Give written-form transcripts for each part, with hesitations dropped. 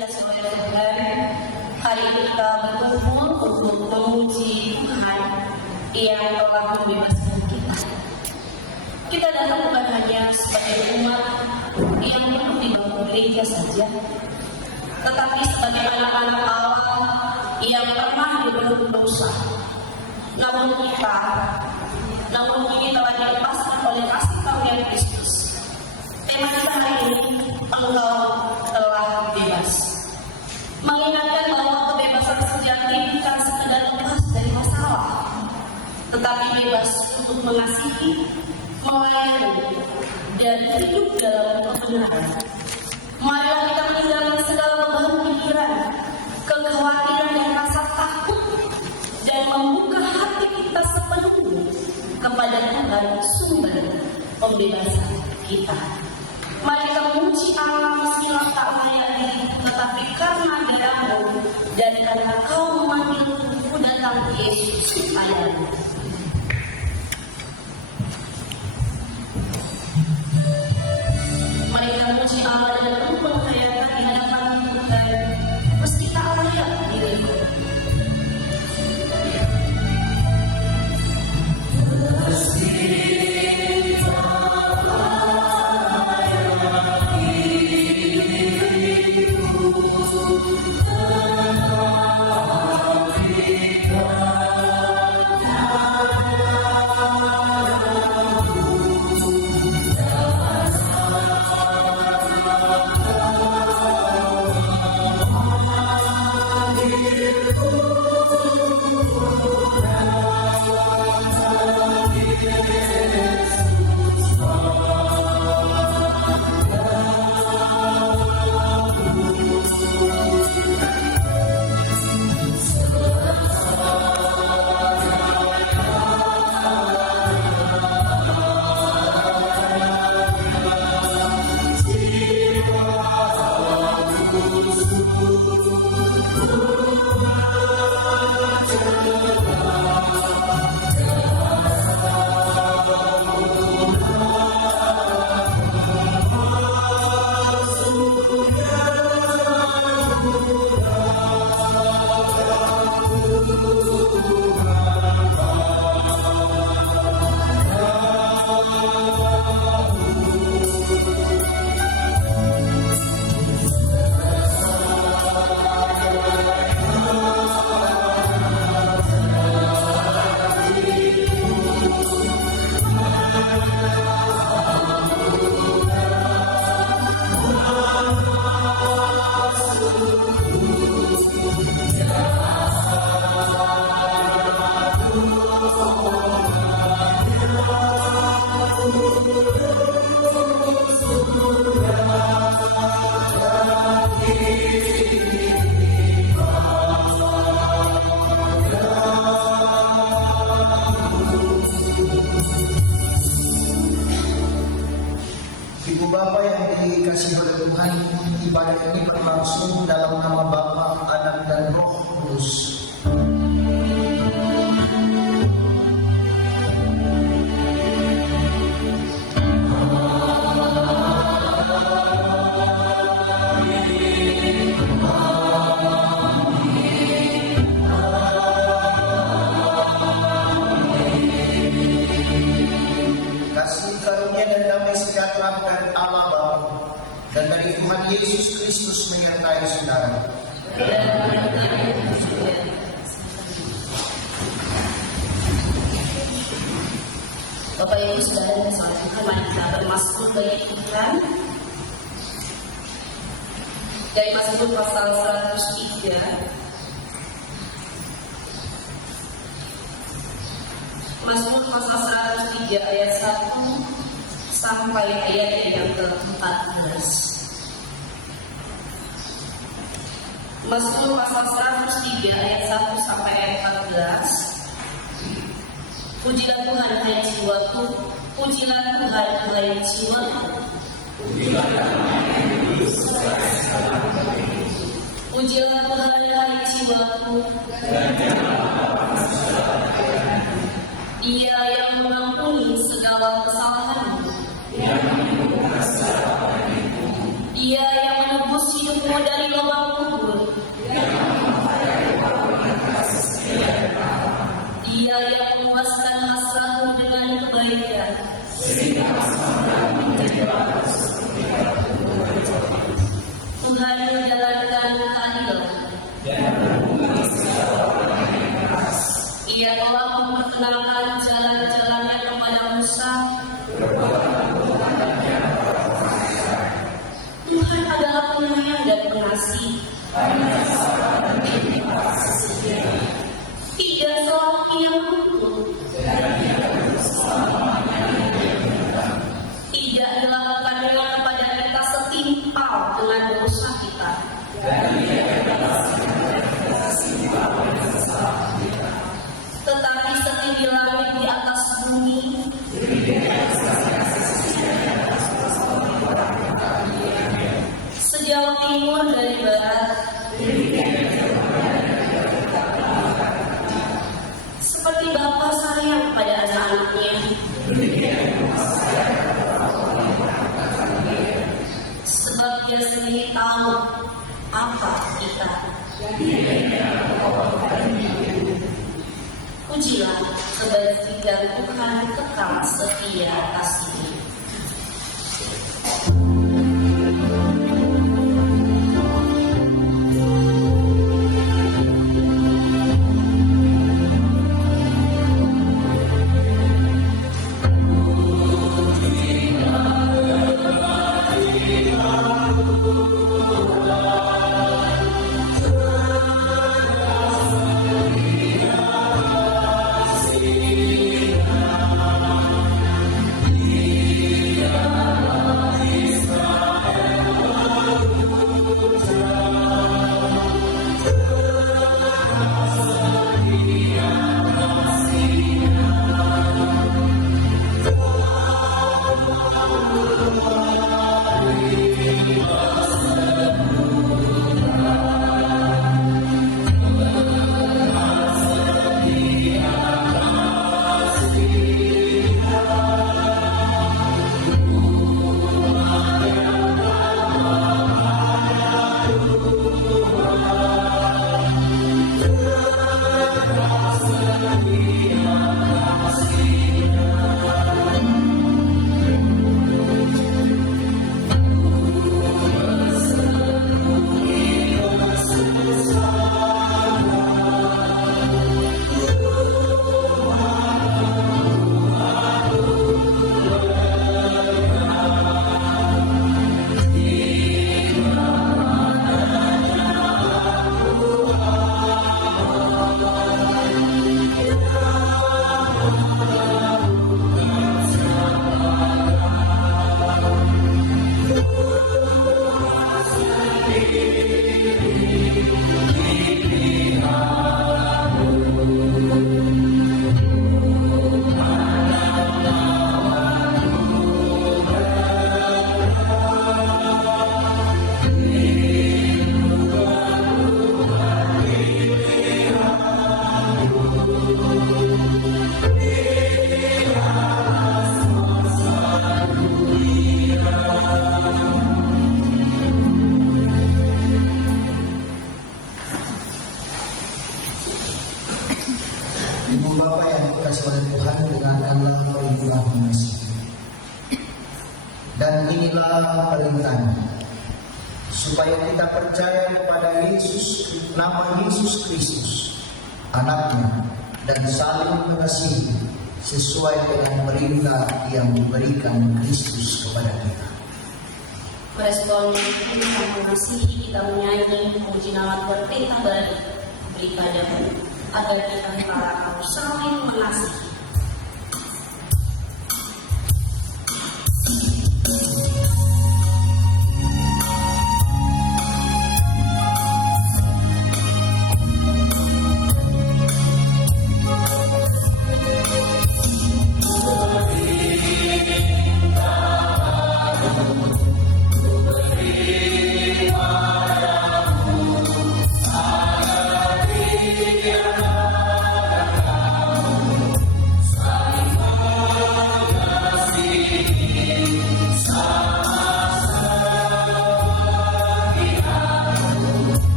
dikasih oleh Tuhan, hari kita berkumpul untuk memuji Tuhan yang telah membebaskan kita. Kita datang bukan hanya sebagai umat yang perlu dibangun gereja saja, tetapi sebagai anak-anak Allah yang pernah dibelenggu dosa. Namun kini telah dilepaskan oleh kasih karunia Kristus. Tema kita hari ini, engkau telah bebas. Mengingatkan bahwa kebebasan sejati bukan sekedar lepas dari masalah, tetapi bebas untuk mengasihi, melayani, dan hidup dalam kebenaran. Marilah kita meninggalkan segala beban pikiran, kekhawatiran dan rasa takut, dan membuka hati kita sepenuhnya kepada Tuhan sumber pembebasan kita. Mari kita memuji Allah Bismillah tak hanya diri, tetapi karena Dia-Mu dan karena Kau memanggil tubuhku datang Yesus padamu. Mari kita memuji Allah dan penuh penghayatan di hadapan Tuhan, meski tak layak diriku. Ibu Bapa yang dikasih oleh Tuhan, ibadah ini berlangsung dalam nama Bapa, Anak, dan Roh Kudus. Kasih karunia dan damai sejahtera dari Allah Bapa dan dari Tuhan Yesus Kristus menyertai saudara. Bapak Ibu Saudara yang disampaikan, mari kita bermasmur bagi Tuhan dari Mazmur pasal 103. Mazmur pasal 103 ayat 1 sampai ayat yang ke-14. Mazmur pasal 103 ayat 1 sampai ayat 14. Pujilah Tuhan hai jiwaku, pujilah Tuhan hai jiwaku. Pujilah Tuhan hai jiwaku. Dia yang mengampuni segala kesalahanmu. Dia yang menebus hidupmu dari lubang berbeda. Tuhan menjalankan keadilan. Ia telah memperkenalkan jalan-jalannya kepada Musa. Tuhan adalah penyayang dan pengasih. Tidak selalu ia menuntut. Tidak dilakukannya kepada kita setimpal dengan dosa kita. Tetapi setinggi langit di atas bumi, sejauh timur dari barat, seperti Bapa sayang pada anak-anaknya, sebab Dia sendiri tahu apa kita. Pujilah kebajikan Tuhan kekal setia kasih-Nya. Ibu Bapak yang dikasih oleh Tuhan, dengarkanlah perintah mengasihi. Dan inilah perintahnya, supaya kita percaya kepada Yesus, nama Yesus Kristus, anaknya, dan saling mengasihi sesuai dengan perintah yang diberikan Kristus kepada kita. Merespon kita mengasihi, kita menyanyi memuji nama Tuhan, perintah balik beribadamu agar kita para kaum saling mengasihi.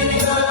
Kita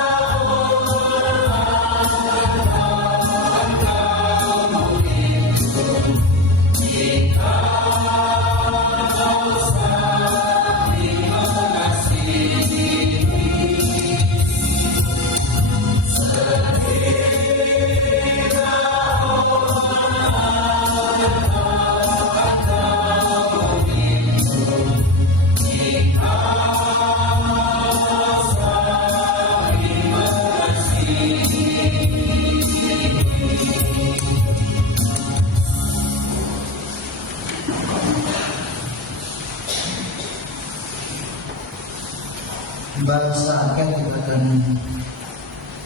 saatnya kita akan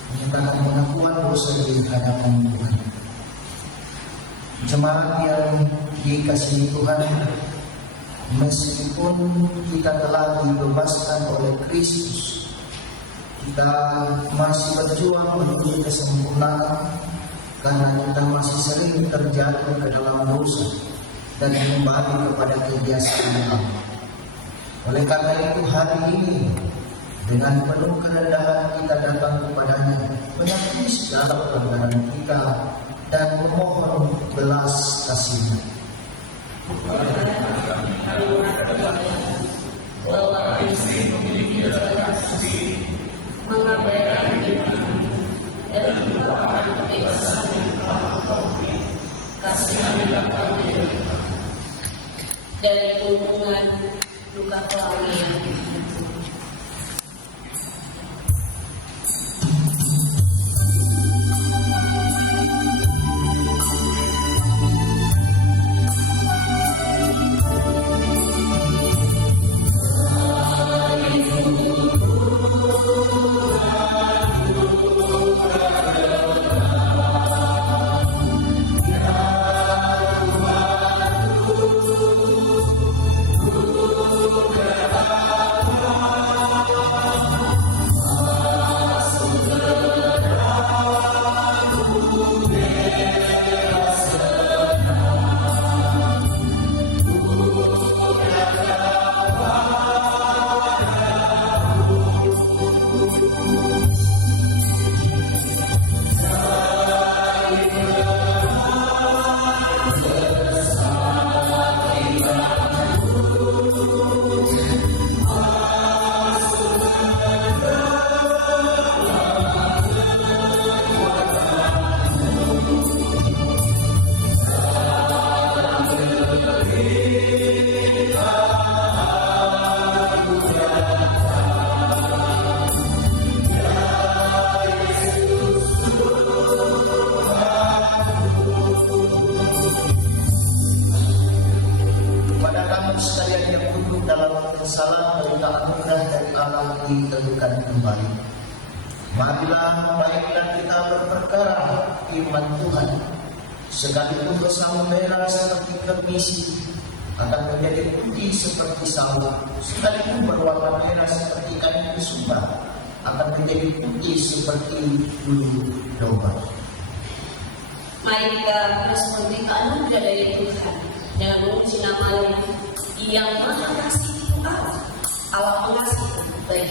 menyatakan pengakuan dosa di hadapan Tuhan. Jemaat yang dikasihi Tuhan, meskipun kita telah dibebaskan oleh Kristus, kita masih berjuang menuju kesempurnaan karena kita masih sering terjatuh ke dalam dosa dan kembali kepada kebiasaan lama. Oleh karena itu hari ini dengan penuh kerendahan kita datang kepadanya, mengakui segala pelanggaran kita dan memohon belas kasih-Nya. dari hubungan luka kelamin. Salam berita anugerah dari Allah ditentukan kembali. Marilah membaikkan kita berperkara firman Tuhan, sekalipun dosa merah seperti permisi akan menjadi putih seperti salju, sekalipun berwarna merah seperti kain kesumba akan menjadi putih seperti bulu domba. Mari kita respon berita anugerah dari Tuhan dengan memuji nama-Nya yang Maha Kasih. Allah mengasihi baik.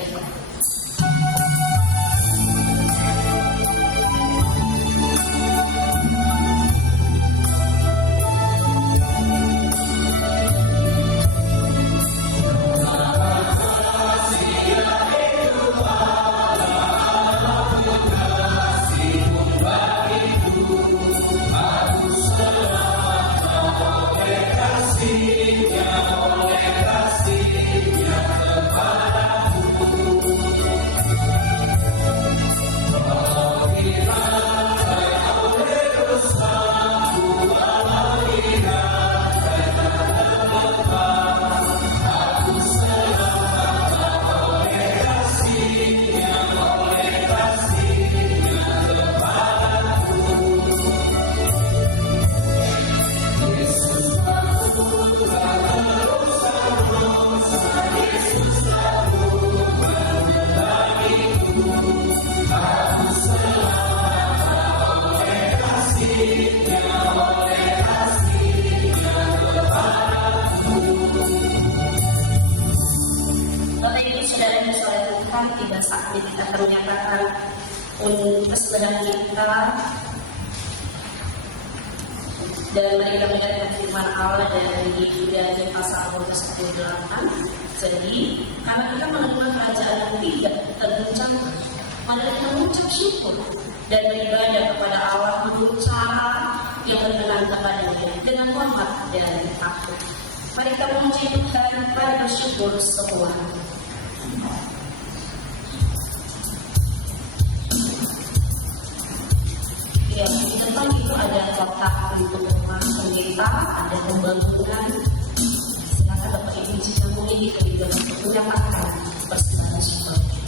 Tiba saatnya kita menyatakan kesedaran kita dan mereka menyatakan firman Allah dari Yuda pasal 28. Jadi karena kita menemukan kerajaan yang tidak terguncang, mari kita mengucap syukur dan beribadah kepada Allah menurut cara yang berkenan kepadanya dengan hormat dan takut. Mari kita memuji Tuhan, mari bersyukur semua. Ya, di depan itu ada kotak untuk rumah pendeta, ada pembangunan. Silakan Bapak Ibu jika boleh kita juga menyatakan persembahan syukur.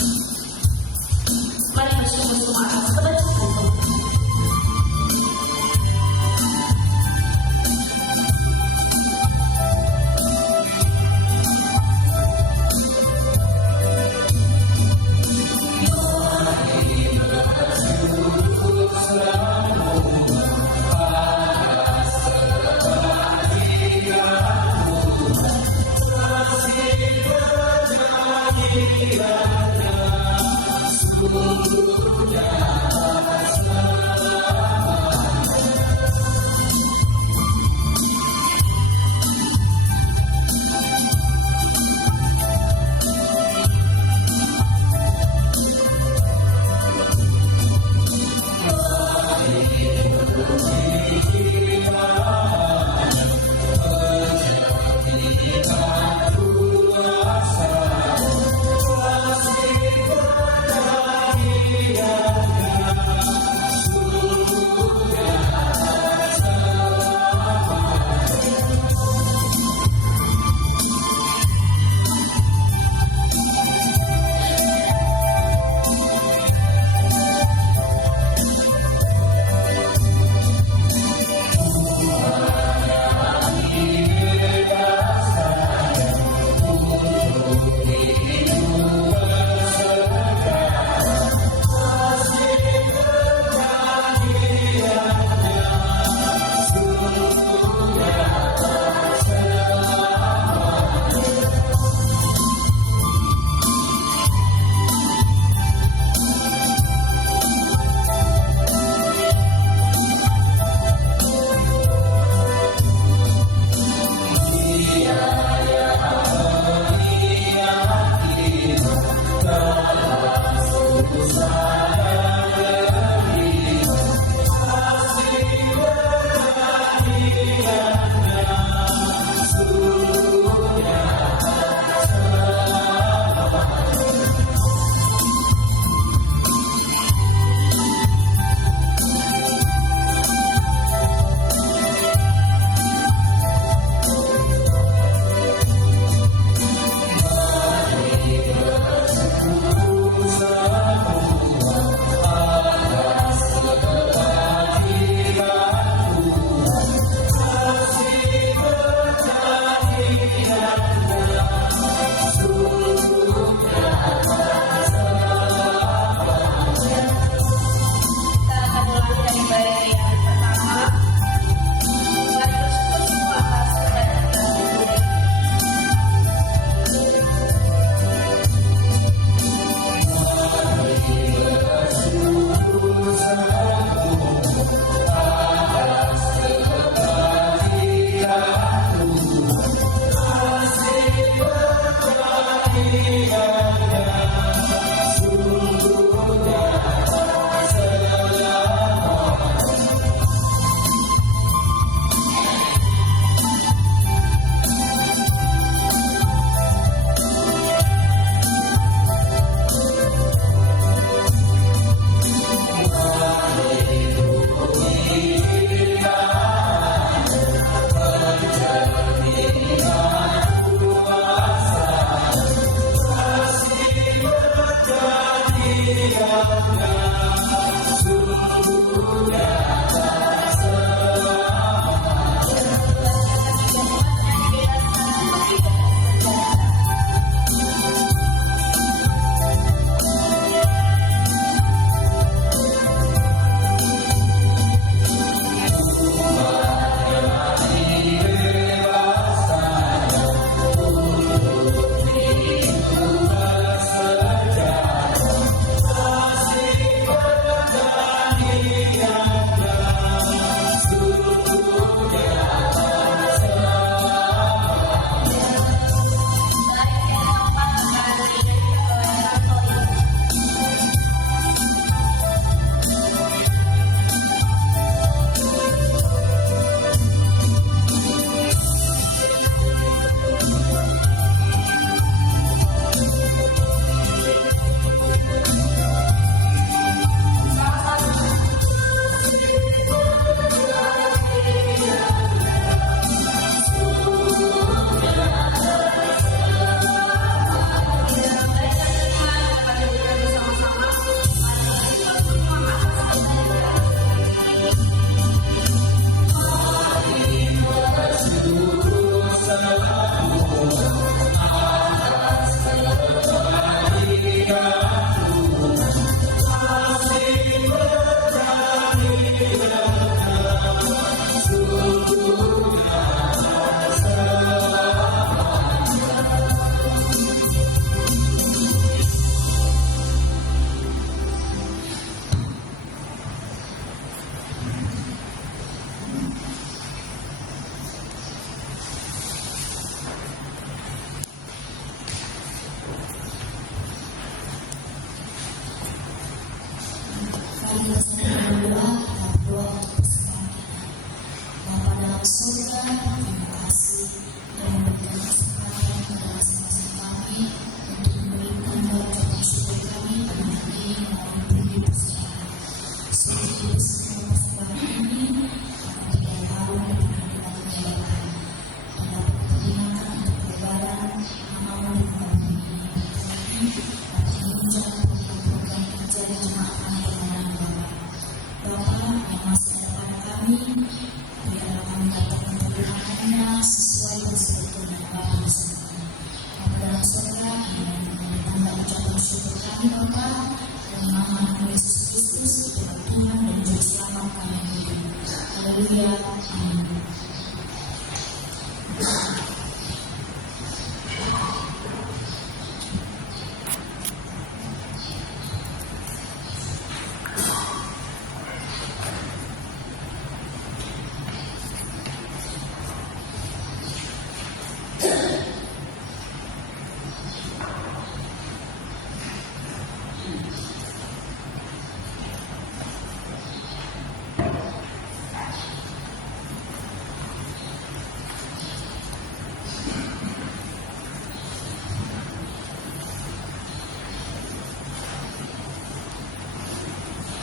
Ya.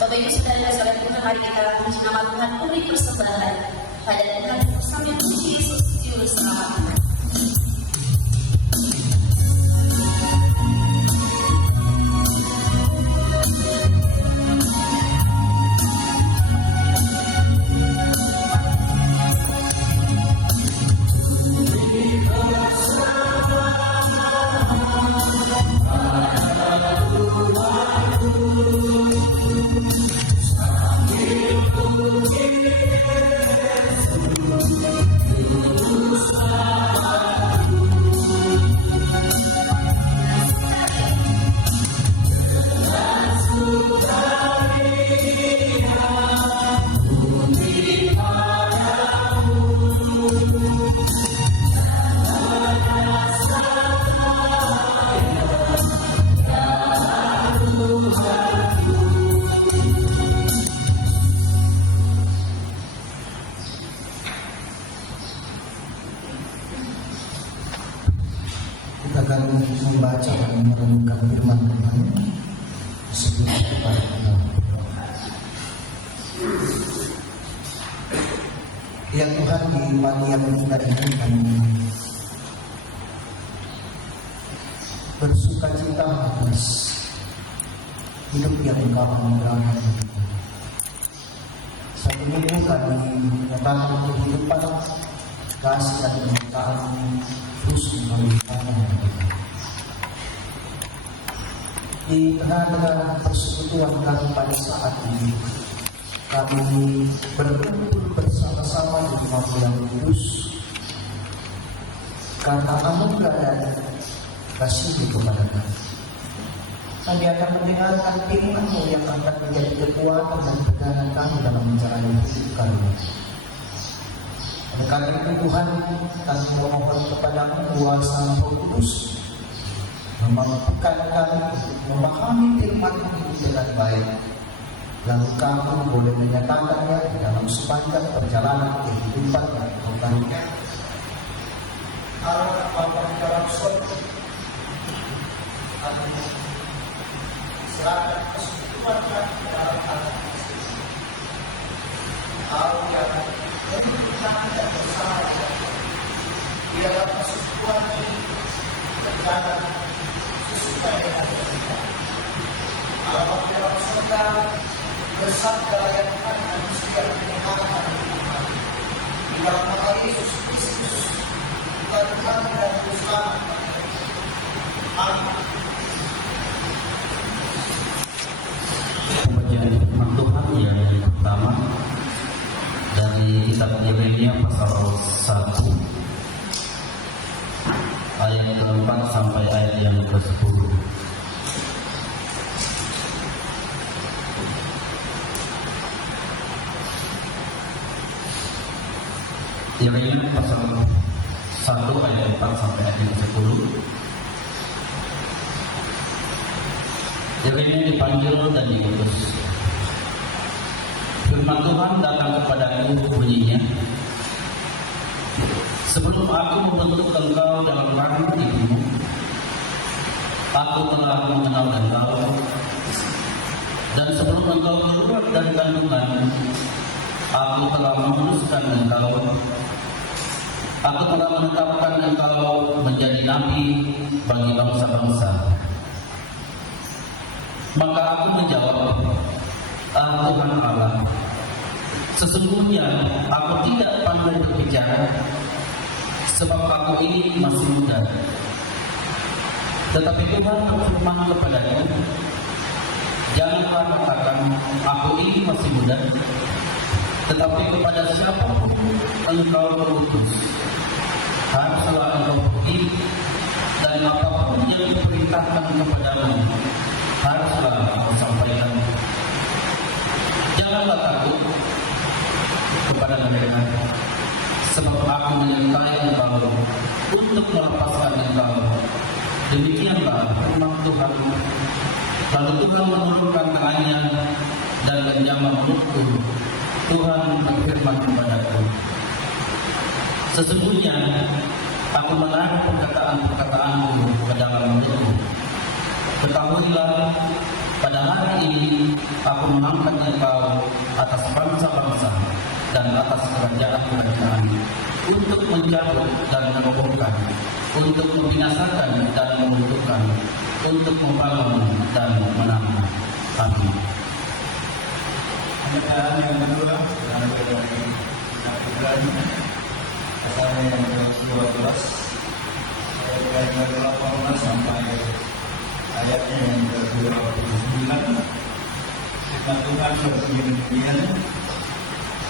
Bapak Ibu Saudara saudara Tuhan, mari kita puji nama Tuhan, beri persembahan pada Tuhan sambil puji Yesus Juru Selamat Tuhan. Kita akan membaca dan merenungkan firman Tuhan sebelum kita berdoa. Ya Tuhan, di pagi yang indah ini kami bersuka cita atas hidup yang Engkau memberikan. Saat ini kami menyatakan kehidupan, kasih dan kecintaan terus melimpahkan kita. Di tengah-tengah persekutuan kami pada saat ini, kami berkumpul bersama-sama di rumah yang kudus karena anugerah dan kasih kepada kami. Kami akan mendengarkan firman-Mu yang akan menjadi kekuatan dan pegangan kami dalam menjalani hidup kami. Oleh karena itu Tuhan, kami memohon kepadamu kuasa Roh Kudus memampukan kami untuk memahami firman itu dengan baik, lalu kami boleh menyatakannya di dalam sepanjang perjalanan kehidupan yang berbahagia. Allah Bapa di dalam surga, kami serahkan keseluruhan kami ke dalam tangan Allah yang memberikan dan bersama di dalam keseluruhan ini berjalan sesuai dengan kita. Allah di dalam surga bersabda yang akan setiap mendengarkan di dalam nama Yesus Kristus, Tuhan kami dan Tuhan. Amin. Pembacaan firman Tuhan yang pertama dari kitab Yeremia pasal 1 ayat yang ke-4 sampai ayat yang ke-10. Yeremia pasal 1 ayat 4 sampai ayat yang ke-10. Yeremia dipanggil dan diutus. Firman Tuhan datang kepadaku bunyinya, sebelum aku membentuk engkau dalam rahim ibumu, aku telah mengenal engkau, dan sebelum engkau keluar dari kandungan, aku telah memutuskan engkau. Aku telah menetapkan engkau menjadi nabi bagi bangsa-bangsa. Maka aku menjawab, Tuhan Allah, sesungguhnya aku tidak pandai berbicara, sebab aku ini masih muda. Tetapi Tuhan berfirman kepadaku, janganlah katakan aku ini masih muda, Tetapi kepada siapapun engkau berutus, haruslah engkau pergi, dan apapun yang diperintahkan kepadamu, haruslah engkau sampaikan. Janganlah takut kepada mereka, sebab aku menyertai engkau untuk melepaskan engkau. Demikianlah firman Tuhan. Lalu Tuhan menurunkan tangannya dan menjamah mulutku. Tuhan berfirman kepadaku, sesungguhnya aku menaruh perkataan-perkataanmu ke dalam mulutmu. Ketahuilah, pada hari ini aku mengangkat engkau atas bangsa-bangsa dan atas kerajaan-kerajaan, untuk mencabut dan merobohkan, untuk membinasakan dan meruntuhkan, untuk membangun dan menambah. Amin. Bacaan yang kedua berasal dari Ibrani pasal yang ke-12 ayat yang ke-18 sampai ayatnya yang ke-29. Firman Tuhan berbunyi demikian,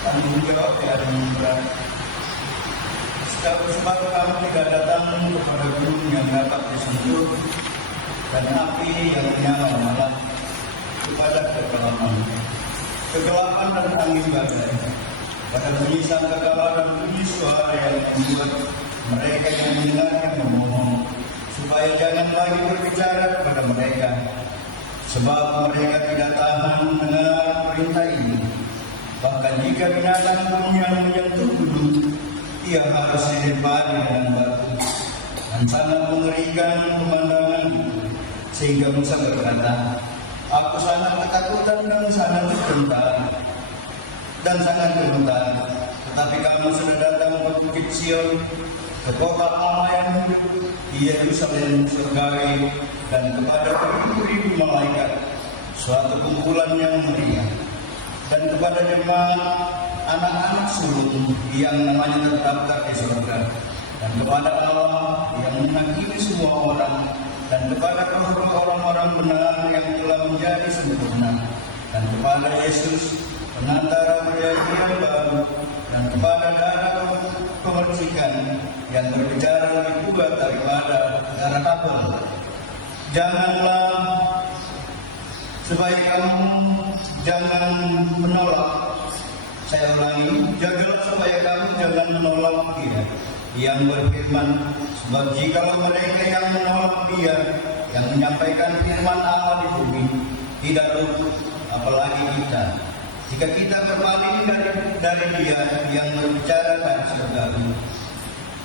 tanggung jawab yang berat. Sebab kamu tidak datang kepada gunung yang dapat disentuh dan api yang menyala-nyala, kepada kegelapan dan angin badai, pada bunyi sangkakala dan bunyi suara yang membuat mereka yang mendengarnya memohon, supaya jangan lagi berbicara kepada mereka, sebab mereka tidak tahan mendengar perintah ini. Bahkan jika binatang yang menyentuh gunung, ia harus dilempari dengan batu, dan sangat mengerikan pemandangan, sehingga Musa berkata, aku sangat ketakutan dan sangat gentar. Tetapi kamu sudah datang ke Bukit Sion, ke kota Allah yang hidup, di Yerusalem surgawi, dan kepada beribu-ribu malaikat, suatu kumpulan yang mulia, dan kepada jemaat anak-anak sulung yang namanya terdaftar di surga, dan kepada Allah yang menghakimi semua orang, dan kepada orang-orang benar yang telah menjadi sempurna, dan kepada Yesus penantara perjanjian baru, dan kepada darah kemercikan yang berbicara lebih kuat daripada darah Abel. Janganlah, supaya kamu jangan menolak. Saya ulangi, jagalah supaya kamu jangan menolak Dia yang berfirman, sebab jika mereka yang menolak Dia yang menyampaikan firman Allah di bumi tidak luput, apalagi kita. Jika kita berbalik dari Dia yang berbicara dari surgawi.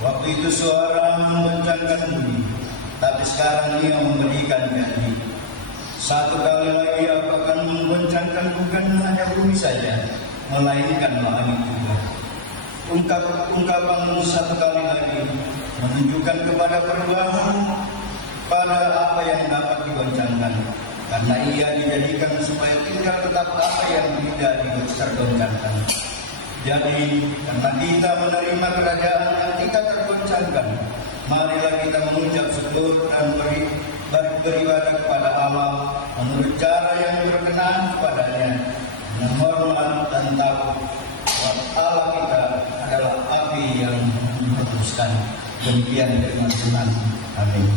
Waktu itu suara memecahkan bumi, tapi sekarang Ia memberikan janji. Satu kali lagi aku akan membencangkan bukan hanya bumi saja, melainkan langit juga. Ungkapan satu kali lagi menunjukkan kepada perubahan pada apa yang dapat digoncangkan, karena ia dijadikan supaya tinggal tetap apa yang tidak tergoncangkan. Jadi, karena kita menerima kerajaan yang tidak tergoncangkan, marilah kita mengucap syukur dan beribadah kepada Allah menurut cara yang berkenan kepadanya, dengan hormat dan takut. Allah kita adalah api yang memutuskan. Demikian firman Tuhan. Amin.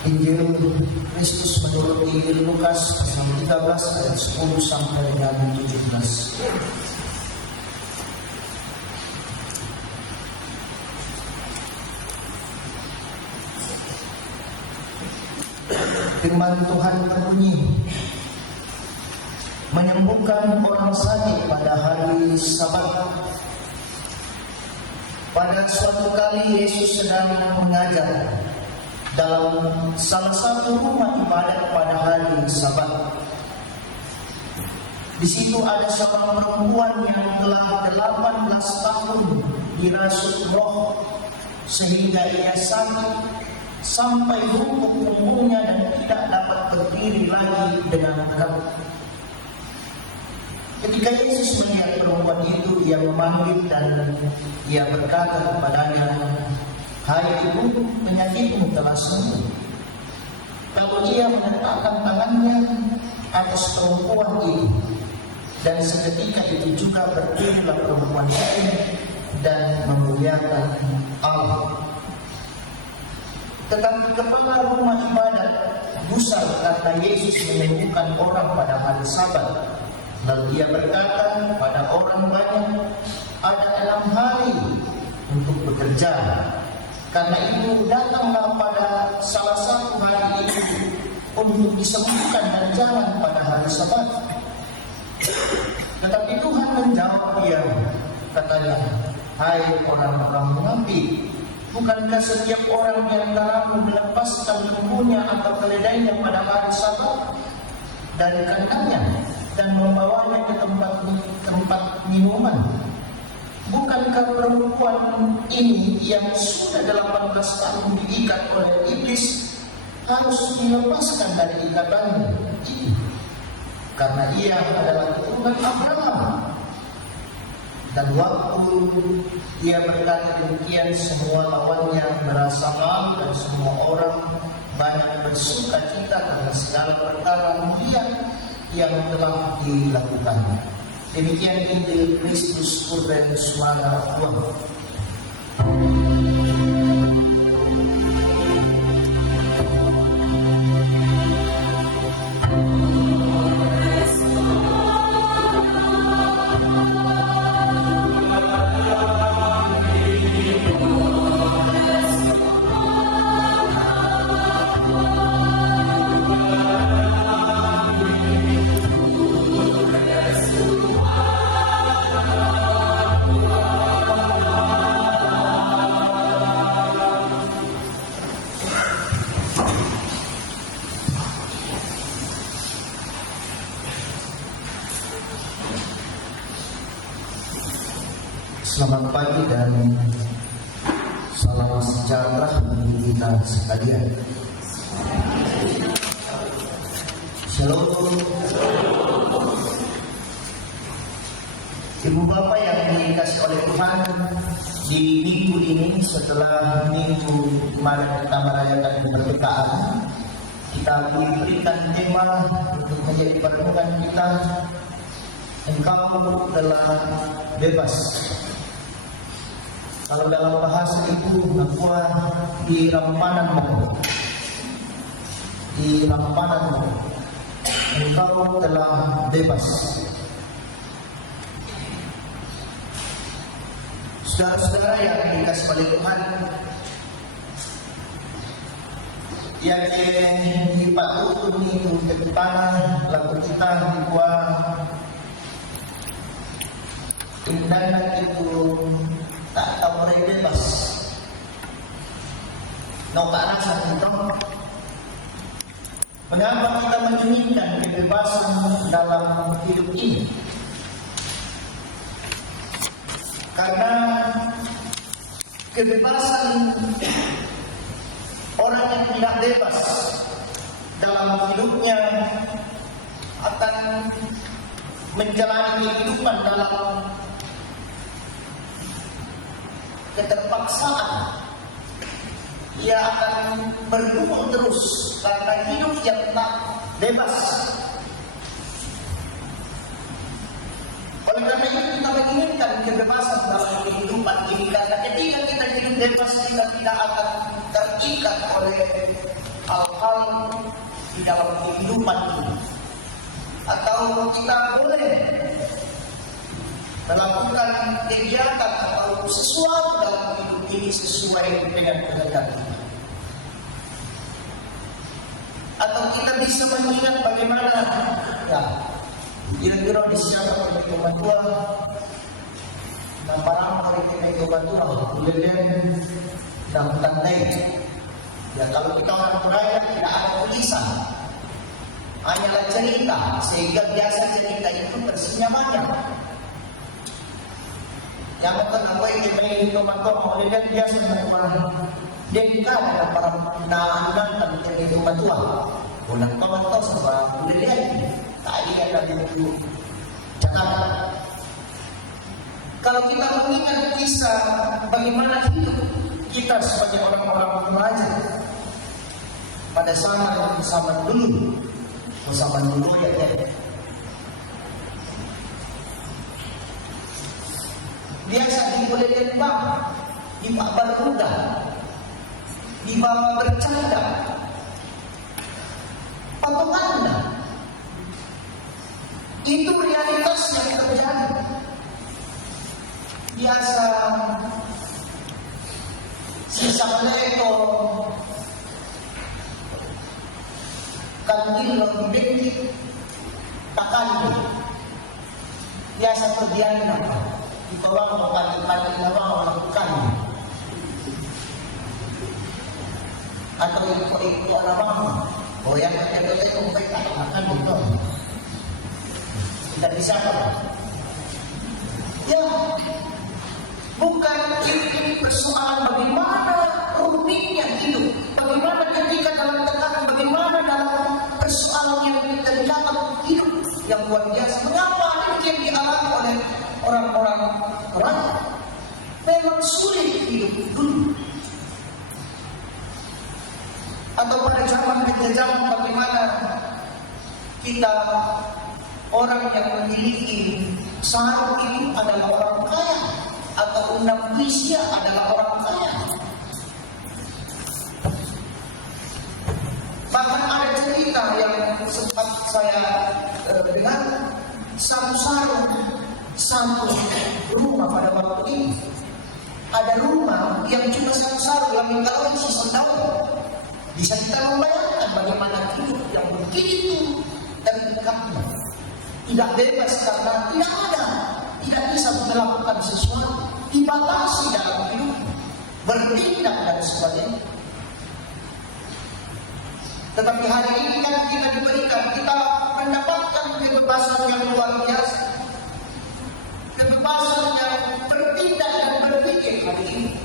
Injil Kristus menurut Injil Lukas pasal 13 ayat 10 sampai dengan 17. Firman Tuhan berbunyi, menyembuhkan orang sakit pada hari Sabat. Pada suatu kali Yesus sedang mengajar dalam salah satu rumah ibadat pada hari Sabat. Di situ ada seorang perempuan yang telah 18 tahun dirasuk roh sehingga ia sakit sampai lumpuh punggungnya dan tidak dapat berdiri lagi dengan tegak. Ketika Yesus melihat perempuan itu, ia memanggil dan ia berkata kepadanya, "Hai ibu, penyakitmu telah sembuh." Lalu ia meletakkan tangannya atas perempuan itu, dan seketika itu juga berdirilah perempuan itu dan memuliakan Allah. Tetapi kepala rumah ibadat gusar karena Yesus menyembuhkan orang pada hari Sabat. Lalu ia berkata pada orang banyak, "Ada 6 hari untuk bekerja. Karena itu datanglah pada salah satu hari itu untuk disembuhkan dan jangan pada hari Sabat." Tetapi Tuhan menjawab dia, katanya, "Hai orang-orang munafik, bukankah setiap orang di antaramu melepaskan lembunya atau keledainya pada hari Sabat dari kandangnya dan membawanya ke tempat minuman? Bukankah perempuan ini yang sudah 18 tahun diikat oleh iblis harus dilepaskan dari ikatannya itu? Karena ia adalah keturunan Abraham." Dan waktu ia berkata demikian, semua lawannya merasa malu dan semua orang banyak bersuka cita karena segala perkara mulia yang telah dilakukannya. Demikian Injil Kristus, Putra Suara Tuhan. Selamat pagi dan salam sejahtera bagi kita sekalian. Shalom. Ibu bapak yang dikasih oleh Tuhan, di minggu ini setelah minggu kemarin kita merayakan kemerdekaan, kita diberikan tema untuk menjadi perenungan kita, "Engkau telah bebas." Kalau dalam bahasa itu bahwa di rampananmu, engkau telah bebas. Saudara-saudara yang dikasih oleh Tuhan, yang dipatuhi itu kedepan lalu kita dibuat undangan itu tak tahu boleh bebas. Tak rasa itu. Mengapa kita menginginkan kebebasan dalam hidup ini? Karena kebebasan orang yang tidak bebas dalam hidupnya akan menjalani kehidupan dalam keterpaksaan. Ia akan bergumul terus karena hidup yang tak bebas. Oleh karena itu kita menginginkan kebebasan dalam kehidupan ini, karena ketika kita hidup bebas kita tidak akan terikat oleh hal-hal di dalam kehidupan ini, atau kita boleh melakukan kegiatan atau sesuatu dalam hidup ini sesuai dengan kehendak kita. Atau kita bisa mengingat bagaimana kira-kira disiapkan oleh umat Tuhan dan para mereka umat Tuhan kemudian dan tandai. Kalau kita orang budaya tidak ada tulisan, hanyalah cerita, sehingga biasa cerita itu versinya banyak. Yang akan apa yang kita ingin memantau, kemudian biasa melakukan Deka dan para naanan yang itu matua. Ulang kawan kau sebab kuliah tadi ada buku catatan. Kalau kita mengingat kisah bagaimana hidup kita sebagai orang-orang remaja pada zaman dulu ya. Biasa dimulai dari di bab berkuda, di bab bercanda, patokannya. Itu realitas yang terjadi. Biasa sisa leko kantin lebih takkan biasa terjadi di bawah kali melakukan atau ikut orang yang itu baik akan betul tidak bisa ya. Bukan ini persoalan bagaimana rumitnya hidup, bagaimana ketika dalam tekanan, bagaimana dalam persoalan yang kita dalam hidup yang luar biasa. Mengapa yang dialami oleh orang-orang memang sulit hidup dulu. Atau pada zaman bagaimana kita orang yang memiliki saham itu adalah orang kaya, atau Indonesia adalah orang kaya. Bahkan ada cerita yang sempat saya dengar, satu rumah pada waktu ini ada rumah yang cuma satu sarung yang minta isi sendal. Bisa kita membayangkan bagaimana hidup yang begitu terdekat, tidak bebas karena tidak bisa melakukan sesuatu, dibatasi dalam hidup, bertindak dan sebagainya. Tetapi hari ini kan kita diberikan, kita mendapatkan kebebasan yang luar biasa, kebebasan yang bertindak dan berpikir hari ini,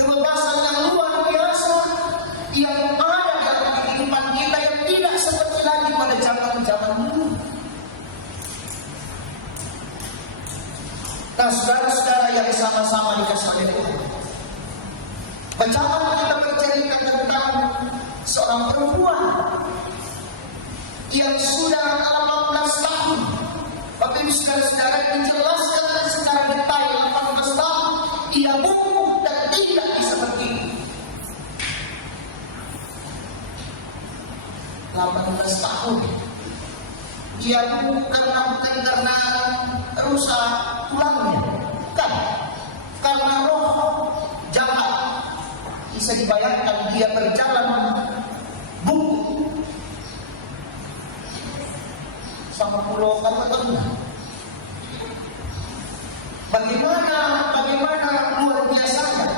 kebebasan yang luar biasa yang ada dalam kehidupan kita yang tidak seperti lagi pada zaman dulu. Nah, saudara-saudara yang sama-sama dikasih oleh Tuhan, bacaan kita bercerita tentang seorang perempuan yang sudah 18 tahun. Bapak Ibu saudara-saudara menjelaskan secara detail 18 tahun ia lumpuh dan tidak bisa berdiri. 18 tahun ia karena rusak tulangnya, kan? Karena roh jahat. Bisa dibayangkan dia berjalan bungkuk sama pulau Kalimantan. Bagaimana luar biasanya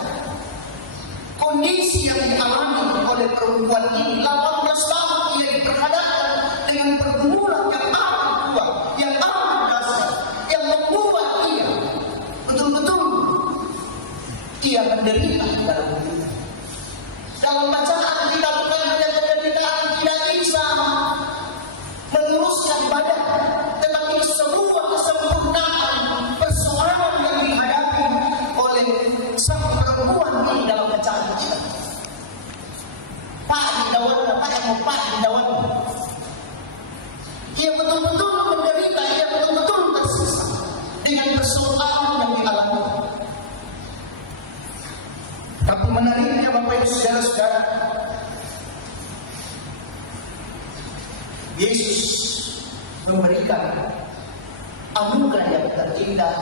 kondisi yang dialami oleh perempuan ini. 18 tahun ia diperhadapkan dengan pergumulan yang amat kuat, yang amat dasar, yang membuat ia betul-betul ia menderita dalam hidup. Dalam bacaan kita bukan hanya penderitaan tidak bisa menguruskan badan, tetapi sebuah kesempurnaan persoalan yang dihadapi oleh sang perempuan ini dalam bacaan kita. Pak di dawan. Ia betul-betul menderita, ia betul-betul tersisa dengan persoalan yang dialami. Tapi menariknya Bapak Ibu saudara-saudara, Yesus memberikan anugerah yang terindah,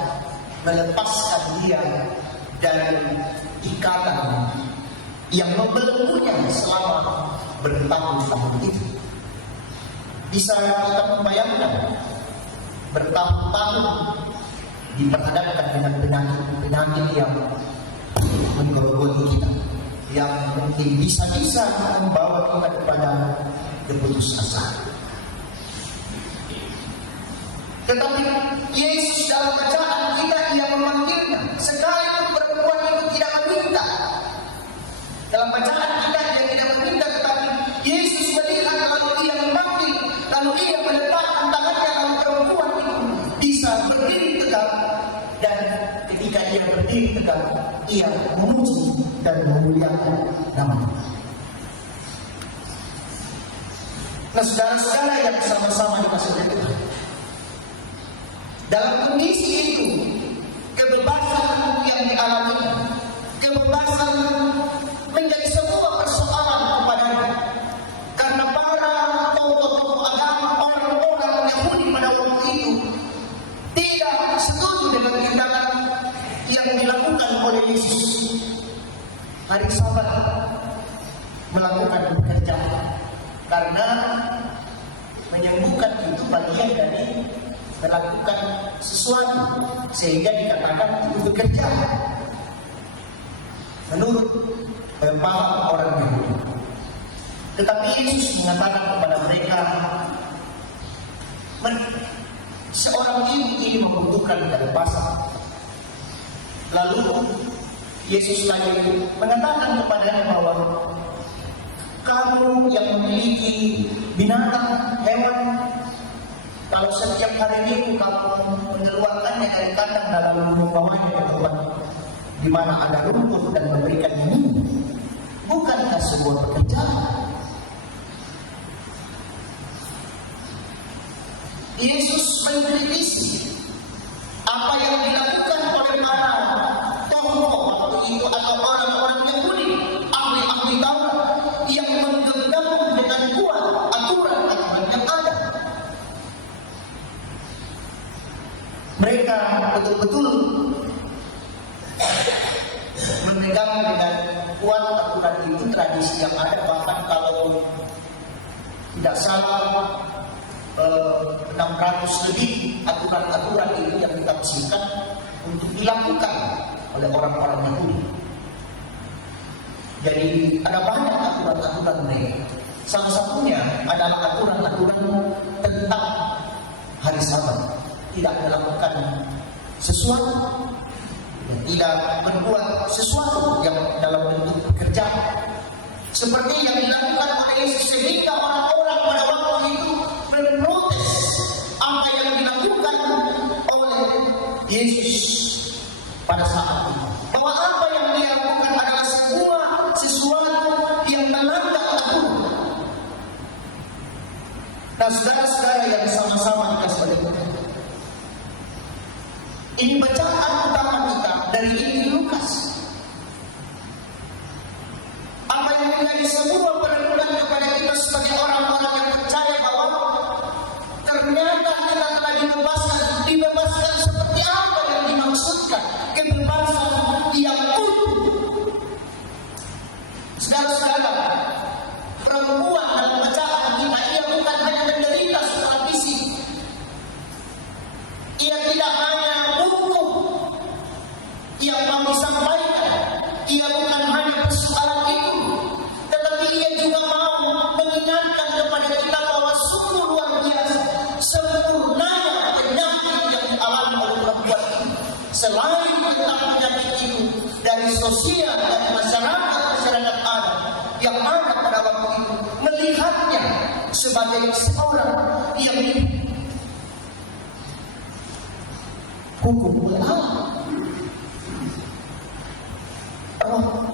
melepaskan dia dari ikatan yang membelenggunya selama bertahun-tahun itu. Bisa kita membayangkan bertahun-tahun diperhadapkan dengan penyakit yang menggerogoti kita, yang mungkin bisa membawa kita kepada keputusasaan. Tetapi Yesus dalam bacaan kita ia memanggilnya, sekalipun perempuan itu tidak meminta, Dalam bacaan kita dia tidak meminta, tetapi Yesus melihat lalu ia memanggil, lalu ia meletakkan tangannya, lalu perempuan itu bisa berdiri tegak, dan ketika ia berdiri tegak, ia memuji dan memuliakan nama-Nya. Nah, saudara-saudara yang sama-sama dikasih Tuhan, dalam kondisi itu, kebebasan yang dialami, kebebasan menjadi sebuah persoalan kepadanya. Karena para tokoh-tokoh agama, para orang Yahudi pada waktu itu tidak setuju dengan tindakan yang dilakukan oleh Yesus. Hari Sabat melakukan pekerjaan, karena menyembuhkan itu bagian dari melakukan sesuatu, sehingga dikatakan itu bekerja menurut paham orang Yahudi. Tetapi Yesus mengatakan kepada mereka, seorang ibu ini membutuhkan kebebasan. Lalu Yesus lagi mengatakan kepadanya bahwa kamu yang memiliki binatang, hewan, kalau setiap hari Minggu kamu mengeluarkannya dari kandang lalu membawanya ke tempat di mana ada rumput dan memberikan minum, bukankah sebuah pekerjaan? Yesus mengkritisi apa yang dilakukan oleh para tokoh waktu itu atau orang-orang Yahudi, ahli-ahli Taurat yang menggenggam dengan kuat aturan-aturan yang ada. Mereka betul-betul memegang dengan kuat aturan itu, tradisi yang ada. Bahkan kalau tidak salah 600 lebih aturan-aturan itu yang ditafsirkan untuk dilakukan oleh orang-orang Yahudi. Jadi ada banyak aturan-aturan mereka. Salah satunya adalah aturan-aturan tentang hari Sabat. Tidak melakukan sesuatu, tidak membuat sesuatu yang dalam bentuk pekerjaan, seperti yang dilakukan oleh Yesus, sehingga orang-orang pada waktu itu memprotes apa yang dilakukan oleh Yesus pada saat itu, bahwa apa yang dia lakukan adalah sesuatu yang melanggar aturan. Nah, saudara-saudara yang sama-sama dikasih oleh Tuhan, ini bacaan utama kita dari Injil Lukas. Apa yang menjadi sebuah perenungan kepada kita sebagai orang-orang yang percaya bahwa ternyata kita telah dibebaskan seperti apa yang dimaksudkan, kebebasan yang utuh. Saudara-saudara, perempuan dalam bacaan kita, ia bukan hanya menderita secara fisik, ia tidak hanya butuh yang mau disampaikan, ia bukan hanya persoalan itu, tetapi ia juga mau mengingatkan kepada kita bahwa sungguh luar biasa sempurnanya penyakit yang dialami oleh perempuan itu. Selain tentang penyakit itu dari sosial, dari masyarakat ada yang ada pada waktu itu melihatnya sebagai seorang yang hukum Allah,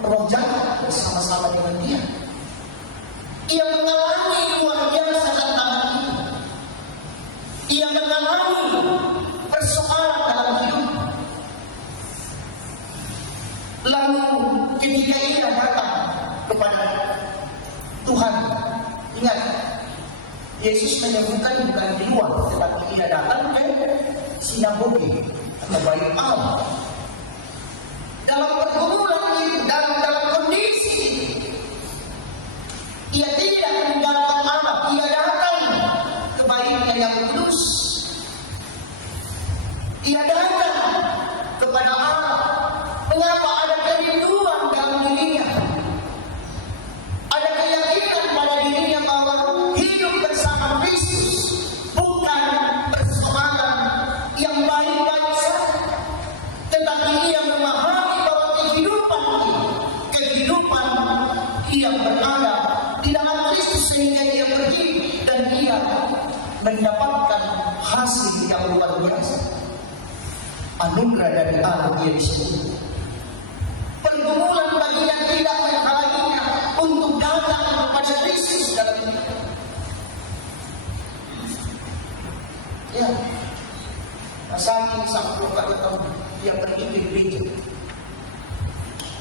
roh jahat bersama-sama dengan dia. Ia mengalami luar biasa tantangan itu. Ia mengalami persoalan dalam hidup. Lalu ketika ia datang kepada Tuhan, ingat, Yesus menyebutkan bukan di luar, tetapi ia datang ke sinagoge atau bait Allah. Dalam pergumulan itu, dalam kondisi ia tidak meninggalkan Allah, ia datang ke baitnya yang kudus. Ia datang kepada Allah. Mengapa? Ada kerinduan dalam dirinya, ada keyakinan pada dirinya bahwa hidup bersama Kristus bukan persoalan yang baik-baik saja, tetapi ia memahami bahwa kehidupan yang berada di dalam Kristus sehingga dia pergi dan dia mendapatkan hasil yang luar biasa. Anugerah dari Allah dia disebut. Pergumulan bagi yang tidak menghalanginya untuk datang kepada Kristus dan ya, saking sang tahun yang pergi ke gereja,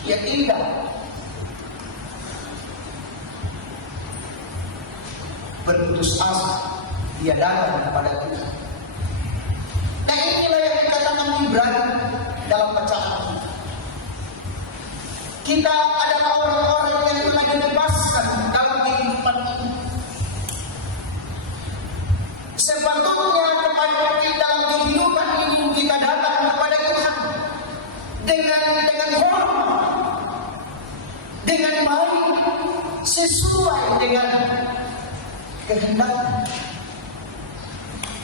ya tidak berputus asa, dia datang kepada kita. Dan inilah yang dikatakan Ibrani dalam bacaan kita. Kita adalah orang-orang yang telah dibebaskan dalam kehidupan ini. Sepatutnya kepada kita dalam kehidupan ini kita datang kepada Tuhan dengan hormat, dengan baik, sesuai dengan kehendaknya.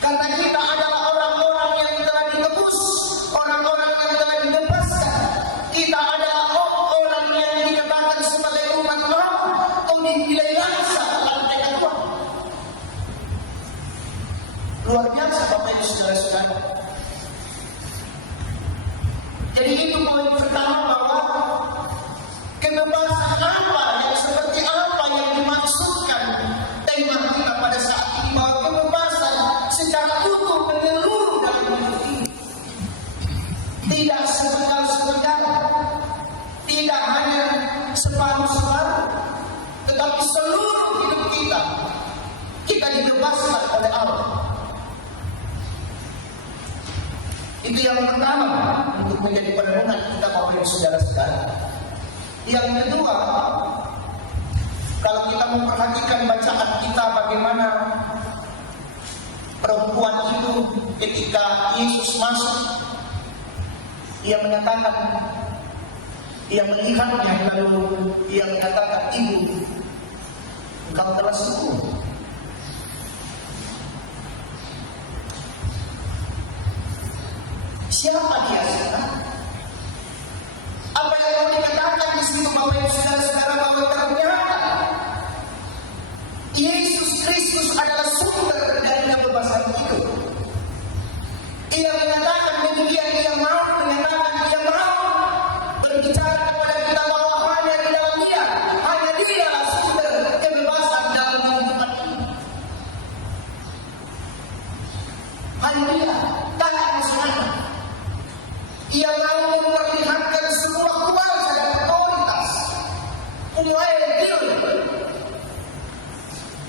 Karena kita adalah orang-orang yang telah ditebus, orang-orang yang telah dibebaskan. Kita adalah orang yang dikatakan sebagai umat Allah atau dinilai langsung dalam Tuhan. Luar biasa Bapak Ibu Saudara-saudara. Jadi itu poin pertama, bahwa kebebasan apa yang seperti apa yang dimaksudkan tema kita pada saat ini, bahwa kebebasan secara utuh menyeluruh dalam hidup ini, tidak sebentar-sebentar, tidak hanya separuh-separuh, tetapi seluruh hidup kita dibebaskan oleh Allah. Itu yang pertama untuk menjadi perenungan kita, Bapak Ibu Saudara-saudara. Yang kedua, kalau kita memperhatikan bacaan kita, bagaimana perempuan itu ketika Yesus masuk, ia menyatakan, ia melihatnya, lalu ia menyatakan, "Ibu, engkau telah sembuh." Siapa dia sebenarnya? Apa yang mau dikatakan di sini, Bapak Ibu Saudara-saudara, bahwa ternyata Yesus Kristus adalah sumber dari kebebasan itu. Ia menyatakan demikian, ia mau menyatakan, ia mau berbicara kepada kita bahwa hanya di dalam Dia, hanya Dia sumber kebebasan dalam kehidupan ini. Hanya Dia, tak ada sesuatu. Ia mau memperlihatkan sebuah kuasa dan otoritas, mulai dia.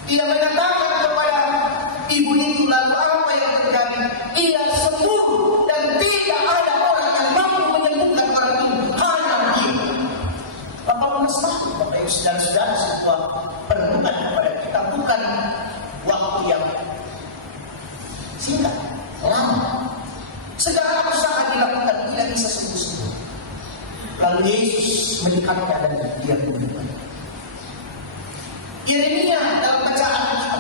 Ia menyatakan kepada ibu itu, lalu apa yang terjadi? Ia sembuh dan tidak ada orang yang mampu menyembuhkan orang itu, hanya Dia. Bapak Ibu, Bapak Ibu Saudara-saudara, sebuah perenungan kepada kita, bukan waktu yang singkat, lama. Segala usaha dilakukan tidak bisa sembuh-sembuh. Lalu Yesus melihatnya dan dia berubah. Yeremia dalam bacaan kita,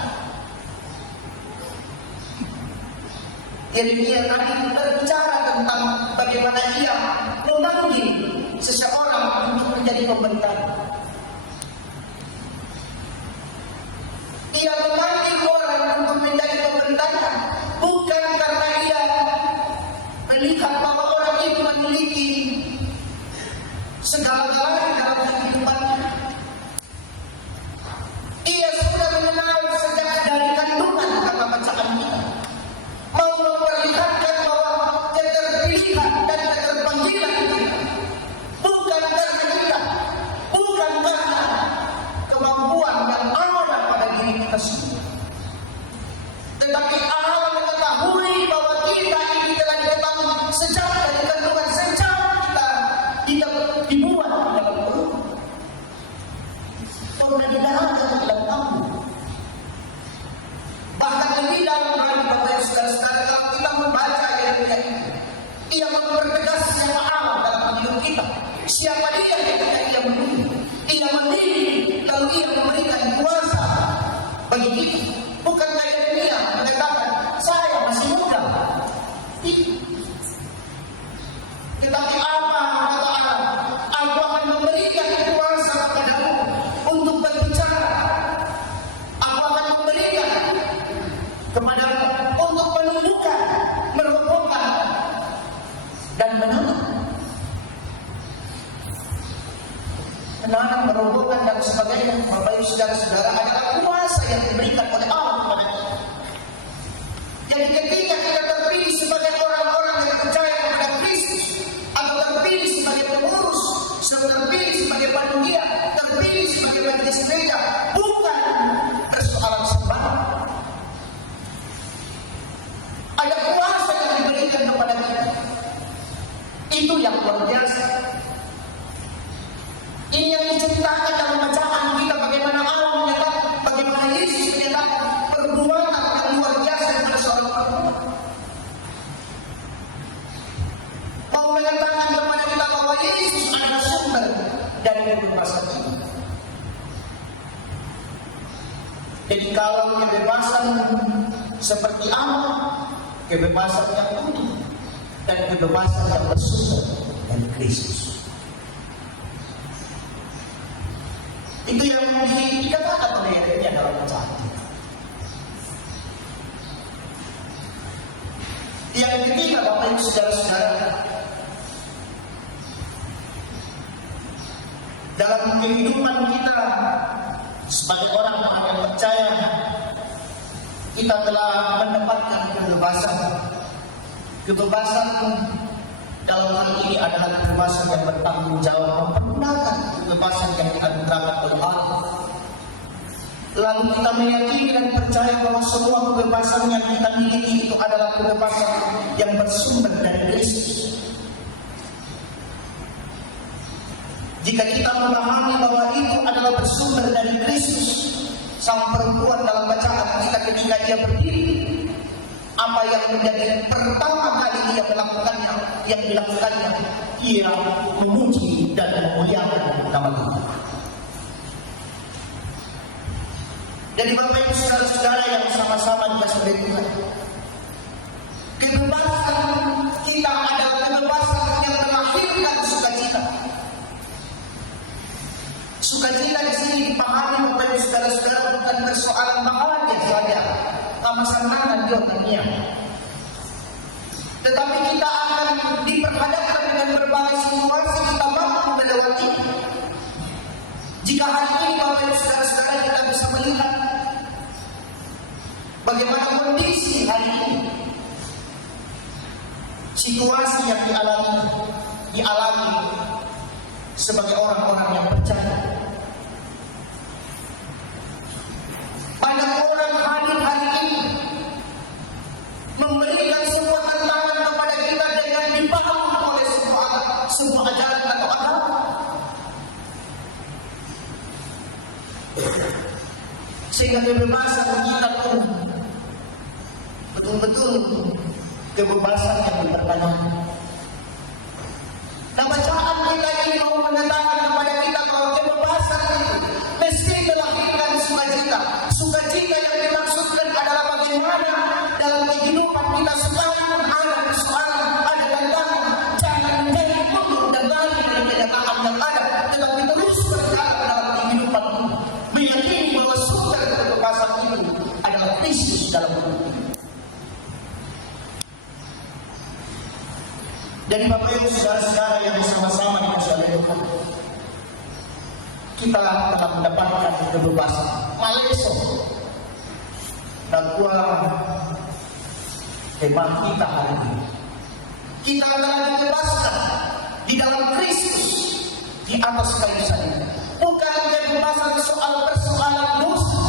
Yeremia tadi berbicara tentang bagaimana ia memanggil seseorang untuk menjadi pemberitahu. Ia memanggil orang untuk menjadi pemberitahu, bukan karena ia melihat bahwa orang itu memiliki segala-galanya dalam kehidupannya. Ia sudah mengenal sejak dari kandungan, kata bacaan kita. Mau memperlihatkan bahwa keterpilihan dan keterpanggilan kita bukan karena kita, bukan karena kemampuan yang ada pada diri kita semua, tetapi Allah mengetahui bahwa kita ini telah diketahui sejak dari kandungan, sejak kita dibuat dalam perut. Sudah tidak ada dalam kamu. Bahkan lebih dalam lagi, Bapak Ibu Saudara-saudara, kalau kita membaca ayat ini, ia mempertegas siapa Allah dalam hidup kita, siapa Dia ketika Ia memilih. Ia memilih, lalu Ia memberikan kuasa bagi kita. Bukan kayak Dia mengatakan, saya masih muda. Tetapi apa kata Allah? Aku akan memberikan kuasa kepadamu untuk kepadamu untuk menundukkan, merobohkan, dan menanam. Menanam, merobohkan, dan sebagainya. Bapak Ibu Saudara-saudara, adalah kuasa yang diberikan oleh Allah kepada kita. Jadi ketika kita terpilih sebagai orang-orang yang percaya kepada Kristus, atau terpilih sebagai pengurus, terpilih sebagai panitia, terpilih sebagai majelis gereja, bukan persoalan sembarang. Ada kuasa yang diberikan kepada kita. Itu yang luar biasa. Ini yang diceritakan dalam bacaan kita, bagaimana Allah menyatakan, bagaimana Yesus menyatakan perbuatan yang luar biasa kepada seorang perempuan. Mau menyatakan kepada kita bahwa Yesus adalah sumber dari kebebasan ini. Jadi kalau kebebasan seperti apa? Kebebasan yang utuh dan kebebasan yang bersumber dari Kristus. Itu yang dikatakan oleh Yeremia dalam bacaan. Yang ketiga, Bapak Ibu Saudara-saudara, dalam kehidupan kita sebagai orang yang percaya, kita telah mendapatkan kebebasan. Kebebasan dalam hal ini adalah kebebasan yang bertanggung jawab, mempergunakan kebebasan yang dianugerahkan oleh Allah. Lalu kita meyakini dan percaya bahwa semua kebebasan yang kita miliki itu adalah kebebasan yang bersumber dari Kristus. Jika kita memahami bahwa itu adalah bersumber dari Kristus, sang perempuan dalam bacaan kita ketika dia berdiri, apa yang menjadi pertama kali dia melakukannya, yang dilakukannya, ia memuji dan memuliakan nama Tuhan. Jadi Bapak Ibu Saudara-saudara yang sama-sama dikasih Tuhan, kebebasan kita adalah kebebasan yang melahirkan sukacita. Sukacita di sini dipahami Bapak Ibu Saudara-saudara bukan persoalan bahagia saja, sama senang dan dunia. Tetapi kita akan diperhadapkan dengan berbagai situasi kita mampu melewati. Jika hari ini Bapak Ibu Saudara-saudara kita bisa melihat bagaimana kondisi hari ini, situasi yang dialami sebagai orang-orang yang percaya. Banyak orang hadir hari ini memberikan sebuah tantangan kepada kita dengan dipahami oleh sebuah ajaran atau agama. Sehingga kebebasan kita pun betul-betul kebebasan yang dipertanyakan. Nah, bacaan kita ini mau mengatakan kepada kita bahwa kebebasan itu mesti melahirkan sukacita. Sukacita yang dimaksudkan adalah bagaimana dalam kehidupan kita sekarang ada persoalan, ada tantangan, jangan menjadi mundur dan lari dari kenyataan yang ada, tetapi terus berjalan dalam kehidupan ini, meyakini bahwa sumber kebebasan itu adalah Kristus dalam hidup kita. Jadi Bapak Ibu Saudara-saudara yang bersama-sama dikasih oleh Tuhan, kita telah mendapatkan kebebasan. Malaysia dakwah tema kita hari ini. Kita telah dibebaskan di dalam Kristus di atas kayu salib. Bukan kebebasan soal persoalan dosa,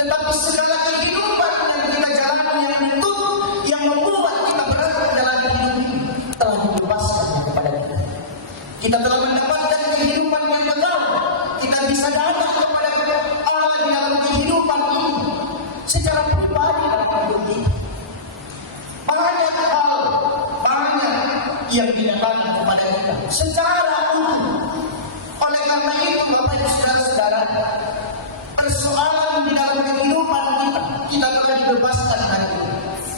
tetapi segala kehidupan yang kita jalani yang ditutup, yang membuat kita berada dalam hidup ini telah dibebaskan kepada kita. Kita telah mendapatkan kehidupan yang kekal. Kita bisa datang kepada Allah di dalam kehidupan ini secara pribadi dalam hidup kita. Banyak hal, banyak yang dinyatakan kepada kita secara utuh. Oleh karena itu, Bapak Ibu Saudara-saudara, persoalan di dalam kehidupan kita telah dibebaskan hari ini.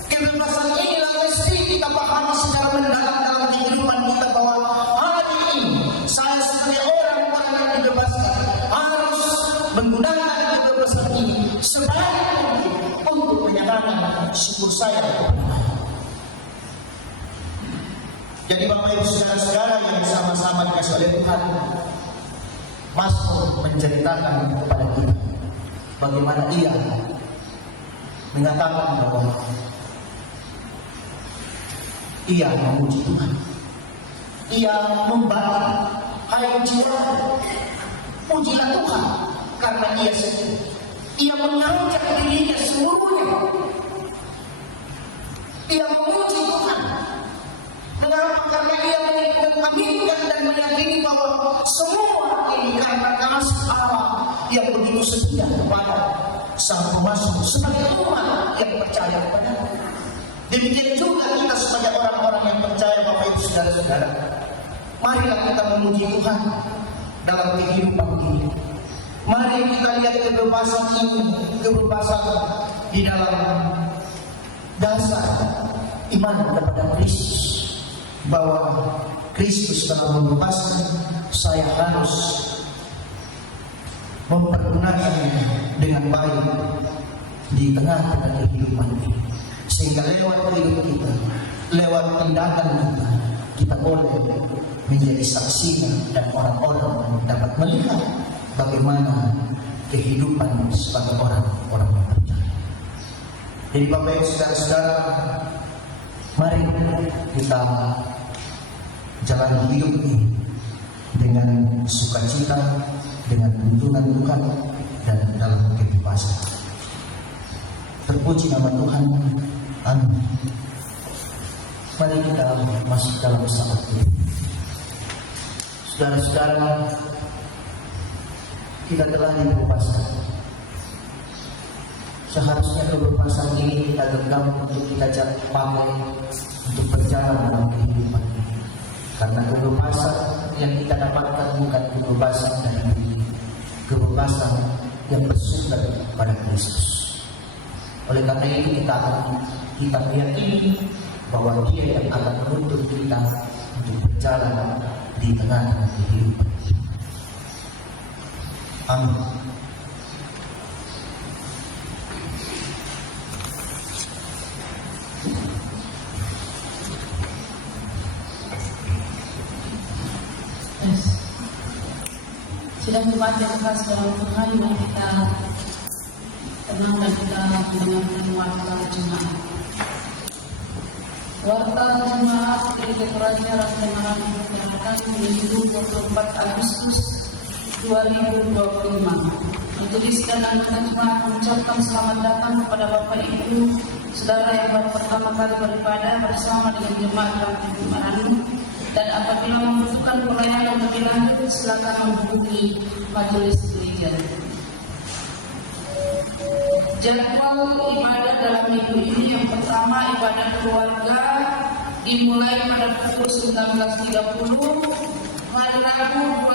Kebebasan ini mesti kita pahami secara mendalam dalam kehidupan kita bahwa hari ini saya sebagai orang yang dibebaskan harus menggunakan kebebasan ini sebaik untuk syukur saya kepada Allah. Jadi Bapak Ibu saudara-saudara yang sama-sama dikasih oleh Tuhan, Mazmur menceritakan kepada kita bagaimana ia mengatakan bahwa ia memuji Tuhan. Ia membangkit, hai jiwa, pujilah Tuhan karena ia setia. Ia mengangkat dirinya seluruhnya. Ia memuji Tuhan. Kenapa? Karena ia mengaminkan dan meyakini bahwa semua ini karena kasih Allah yang begitu setia kepada sang pemazmur sebagai umat yang percaya kepada-Nya. Demikian juga kita sebagai orang-orang yang percaya, Bapak Ibu saudara-saudara. Marilah kita memuji Tuhan dalam kehidupan ini. Mari kita lihat kebebasan ini, kebebasan di dalam dasar iman kepada Kristus. Bahwa Kristus telah membebaskan, saya harus mempergunakannya dengan baik di tengah-tengah kehidupan ini. Sehingga lewat hidup kita, lewat tindakan kita boleh menjadi saksi dan orang-orang dapat melihat bagaimana kehidupan sebagai orang-orang yang percaya. Jadi Bapak Ibu saudara-saudara, mari kita jalani hidup ini dengan sukacita, dengan tuntunan Tuhan dan dalam kebebasan. Terpuji nama Tuhan. Amin. Mari kita masuk dalam saat ini. Saudara-saudara, kita telah dibebaskan. Seharusnya kebebasan ini kita genggam untuk kita pakai untuk berjalan dalam kehidupan ini. Karena kebebasan yang kita dapatkan bukan kebebasan dari diri, kebebasan yang bersumber pada Kristus. Oleh karena itu kita meyakini bahwa Dia yang akan menuntun kita untuk berjalan di tengah kehidupan. Amin. Sudah membaca keras dalam Tuhan yang kita tenang dan kita mendengarkan warta Jumat. Warta Jumat dari Gereja Rasemanan diperkenalkan Minggu 24 Agustus 2025. Dituliskan dan Jumat mengucapkan selamat datang kepada Bapak Ibu, saudara yang baru pertama kali beribadah bersama dengan jemaat Tuhan. Dan apabila membutuhkan perayaan lebih lanjut, silakan menghubungi majelis gereja. Jadwal ibadah dalam minggu ini yang pertama ibadah keluarga dimulai pada pukul 19.30. Hari Rabu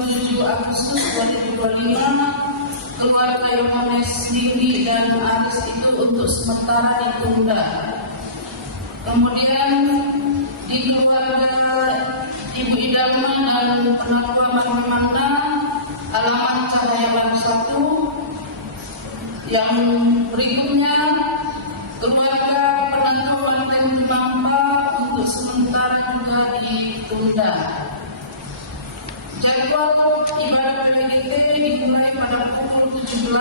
27 Agustus 2025 keluarga Yohanes Dini dan Aris itu untuk sementara ditunda. Kemudian di keluarga Ibu Idama dan penanggung Mamanda alamat Cahaya Baru 1. Yang berikutnya keluarga penanggung Mamanda untuk sementara juga ditunda. Jadwal ibadah PDT dimulai pada pukul 17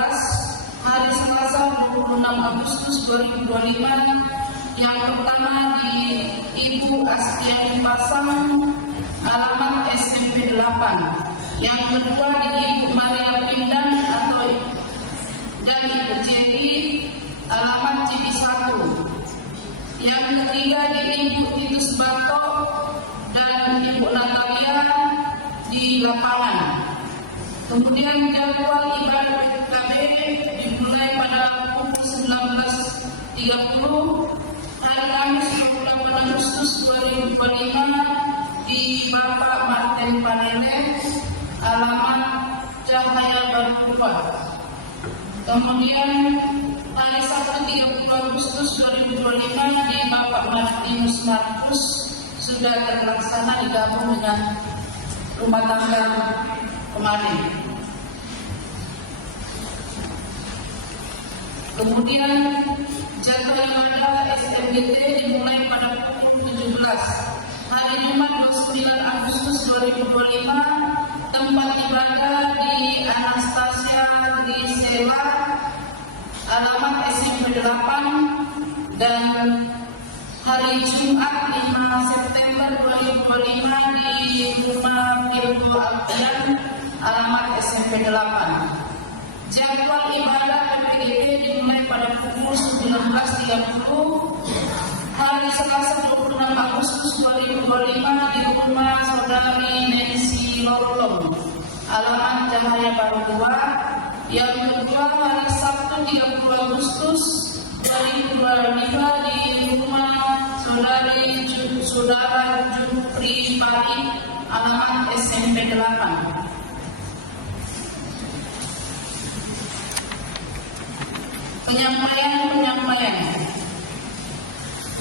hari Selasa 26 Agustus 2025. Yang pertama di Ibu Astiani Pasang, alamat SMP 8. Yang kedua di Ibu Maria Pindan atau dan Ibu Jadi, alamat CP 1. Yang ketiga di Ibu Titus Batok dan Ibu Natalia di lapangan. Kemudian jadwal ibadah PKB dimulai pada pukul 19.30 hari Kamis 28 Agustus 2025 di Bapak Martin Panene, alamat Cahaya Baru 2. Kemudian hari Sabtu 30 Agustus 2025 di Bapak Martinus Markus sudah terlaksana digabung dengan rumah tangga kemarin. Kemudian jadwal yang PGT dimulai pada pukul 17. Hari Jumat 29 Agustus 2025, tempat ibadah di Anastasia di Sela, alamat SMP 8, dan hari Jumat 5 September 2025 di Rumah Ilmu Alfian, alamat SMP 8. Jadwal ibadah PGT dimulai pada pukul 19.30. Hari Selasa 26 Agustus 2025 di rumah Saudari Nancy Lorlong, alamat Cahaya Baru 2. Yang kedua, hari Sabtu 30 Agustus 2025 di rumah Saudara Jupri Pari, alamat SMP 8. Penyampaian.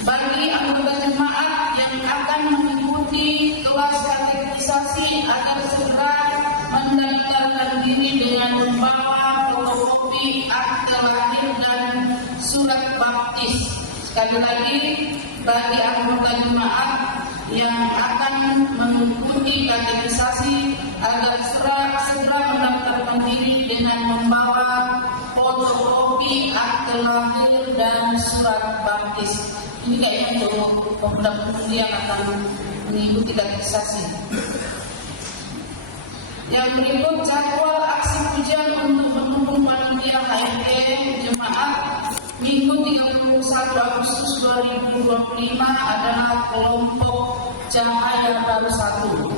Bagi anggota jemaat yang akan mengikuti kelas katekisasi agar segera mendaftarkan diri dengan membawa fotokopi akte lahir dan surat baptis. Sekali lagi, bagi anggota jemaat yang akan mengikuti katekisasi agar segera mendaftarkan diri dengan membawa fotokopi akte lahir dan surat baptis. Ini kayaknya untuk pemuda-pemudi yang akan mengikuti katekisasi. Yang berikut jadwal aksi pujian untuk pendukung panitia HMT jemaat Minggu 31 Agustus 2025 adalah kelompok Cahaya Baru 1.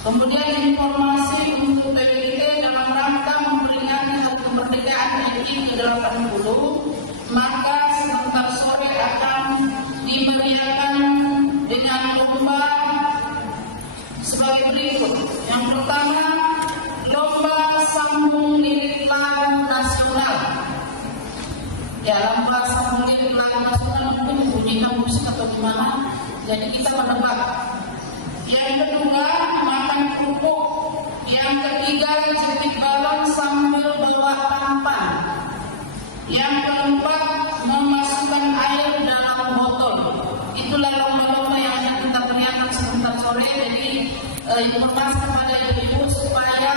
Kemudian informasi untuk PGT dalam rangka memperingati Hari Kemerdekaan RI ke-80, maka sebentar sore akan dimeriahkan dengan lomba sebagai berikut. Yang pertama, lomba sambung lirik lagu nasional. Ya, lomba sambung lirik lagu nasional mungkin bunyikan musik atau gimana, jadi kita berdebat. Yang kedua, makan kerupuk. Yang ketiga, jepit balon sambil bawa tampan. Yang keempat, memasukkan air dalam botol. Itulah lomba-lomba yang akan kita perlihatkan sebentar sore. Jadi informasi kepada ibu supaya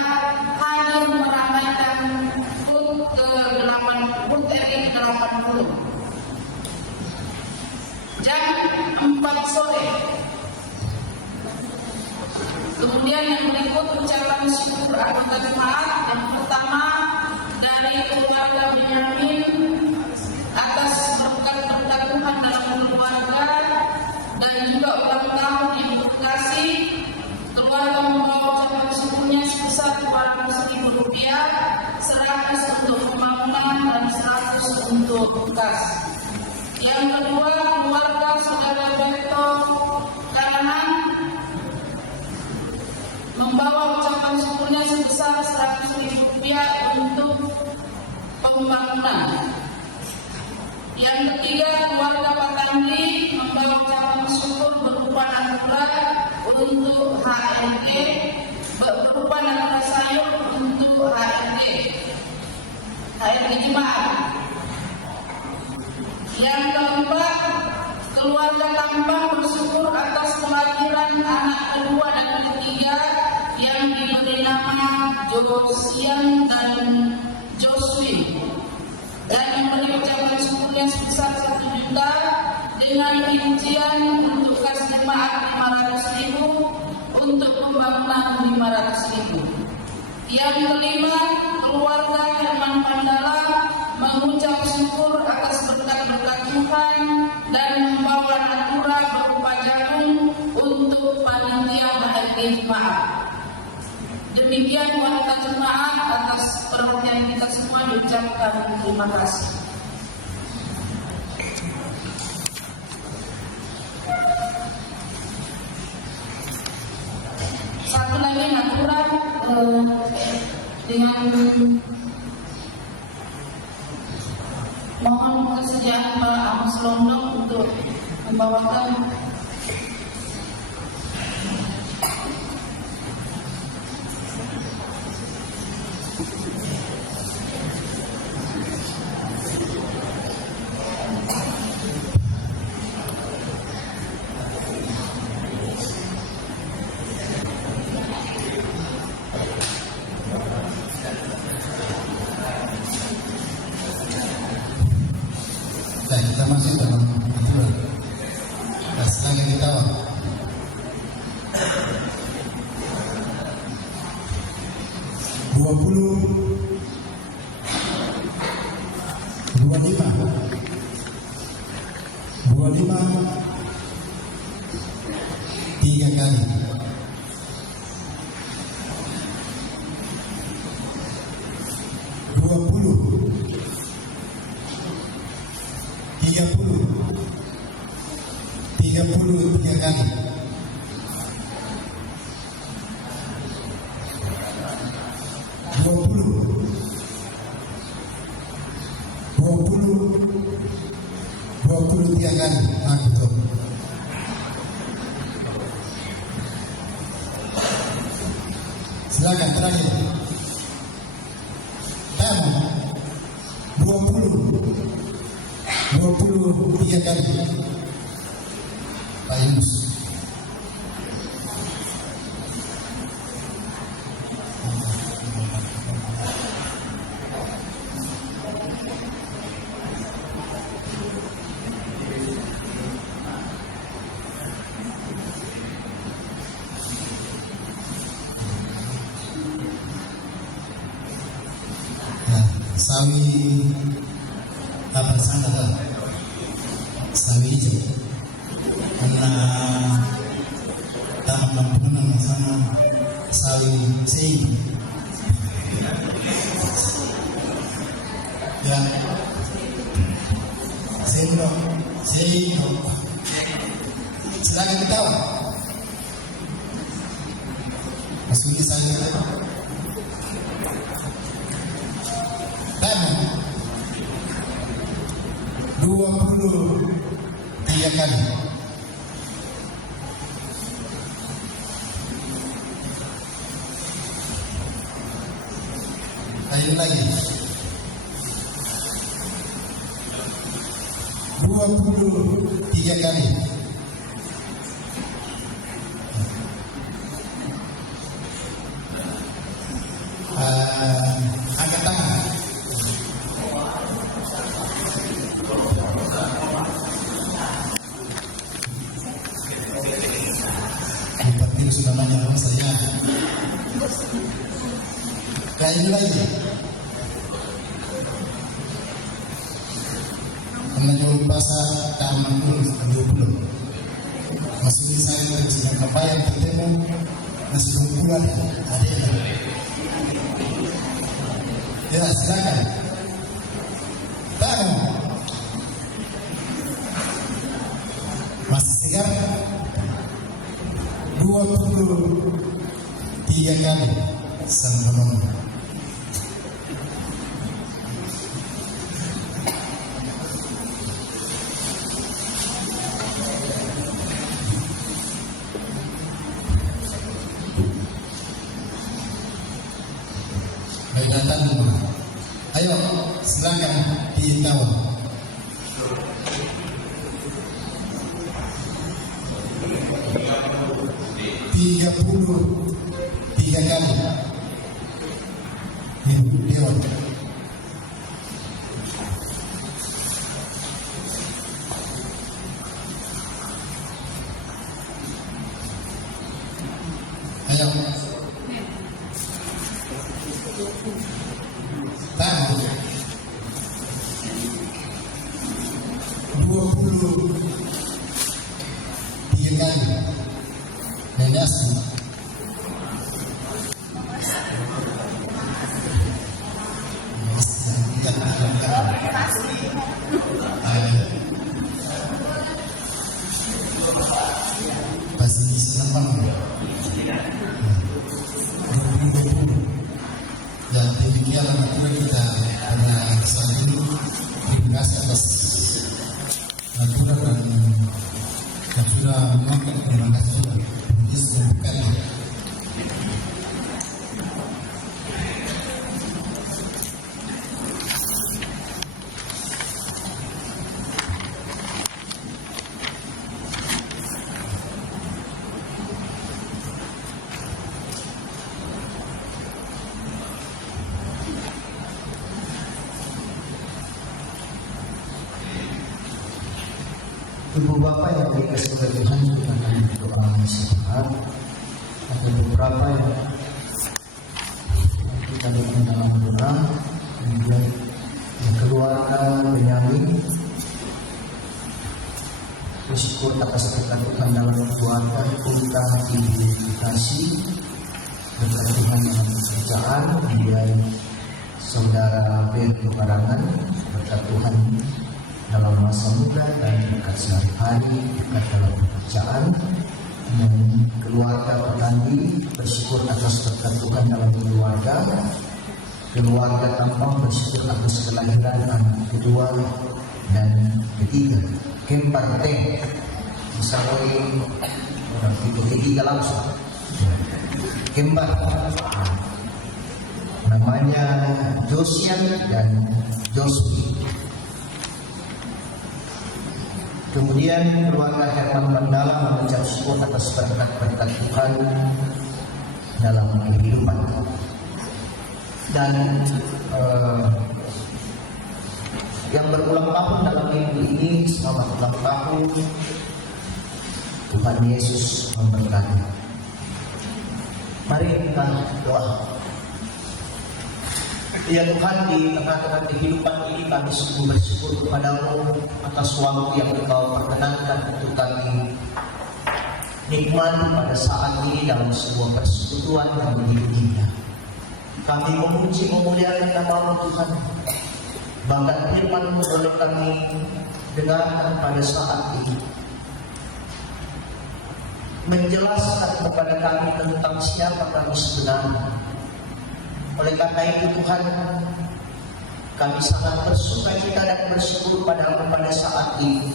hadir meramaikan HUT ke-80. Jam 4 sore. Kemudian yang berikut ucapan syukur anggota jemaat. Yang pertama, dari keluarga Benyamin atas berkat-berkat Tuhan dalam keluarga dan juga ulang tahun yang berkasih. Keluarga membawa ucapan syukurnya sebesar Rp400.000, 100 untuk pembangunan dan 100 untuk kas. Yang kedua, keluarga saudara Beto Karanan membawa ucapan syukurnya sebesar Rp100.000 untuk pembangunan. Yang ketiga, keluarga Patandi membawa ucapan syukur berupa anugerah untuk HMT, berupa anugerah sayur untuk HMT jemaat. Yang keempat, keluarga Tambang bersyukur atas kelahiran anak kedua dan ketiga yang diberi nama Josian dan Joswi, dan memberi ucapan syukurnya sebesar 1 juta dengan rincian untuk kas jemaat 500.000, untuk pembangunan 500.000. Yang kelima, keluarga Herman Mandala mengucap syukur atas berkat-berkat Tuhan dan membawa natura berupa jagung untuk panitia HMT jemaat. Demikian wanita jemaat, atas perhatian kita semua diucapkan terima kasih. Satu lagi aturan dengan mohon kesediaan Pak Amos Londong untuk membawakan Nah, kita masuk dalam aturan. Nah, setelah kita 25 3 kali. 20 33 kali. 23 kali. Nah, betul. Silakan terakhir. 23 kali. Pak Yunus. Sawi apa sana sawi hijau karena tak mampu sama sawi sei ya sendok sei silakan ketawa masuki saya 23 kali. Ayo lagi. 23 kali. Angkat tangan. Sudah nanya sama saya. Kayak lagi. Mengenai pasal keamanan 20. Masih bisa dengan apa yang bertemu masih berbulan ada. Ya silakan. Tahu. Masih siap? 23 kali sang penolong. Baik datang semua. Ayo silakan dikawal. 33 kali. Dewan. Ayo. Tahu. 23 kali. Nenasi. Pasti senang. Dan demikian kita pada saat ini terima kasih atas aturan dan sudah mengangkat terima kasih disebutkan. Ibu Bapak yang dikasih oleh Tuhan, kita akan berdoa sesaat. Ada beberapa yang kita lakukan dalam doa, kemudian yang keluarga Benyamin bersyukur atas ketakutan dalam keluarga, kita diedukasi berkat Tuhan dalam pekerjaan, kemudian saudara Ben Barangan berkat Tuhan dalam masa muda dan berkat sehari-hari, berkat dalam pekerjaan, dan keluarga petani bersyukur atas berkat Tuhan dalam keluarga, keluarga Tampang bersyukur atas kelahiran anak kedua dan ketiga. Kembar Teng misalnya orang itu ketiga langsung Kembar namanya Josian dan Jospi. Kemudian keluarga Herman Mandala mengucap syukur atas berkat-berkat Tuhan dalam kehidupan. Dan yang berulang tahun dalam minggu ini, selamat ulang tahun. Tuhan Yesus memberkati. Mari kita doa. Ya Tuhan, di tengah-tengah kehidupan ini kami sungguh bersyukur kepada-Mu atas waktu yang Engkau perkenankan untuk kami nikmati pada saat ini dalam sebuah persekutuan yang begitu indah. Kami memuji memuliakan nama-Mu Tuhan. Bahkan firman-Mu boleh kami dengarkan pada saat ini, menjelaskan kepada kami tentang siapa kami sebenarnya. Oleh karena itu Tuhan, kami sangat bersukacita dan bersyukur pada saat ini.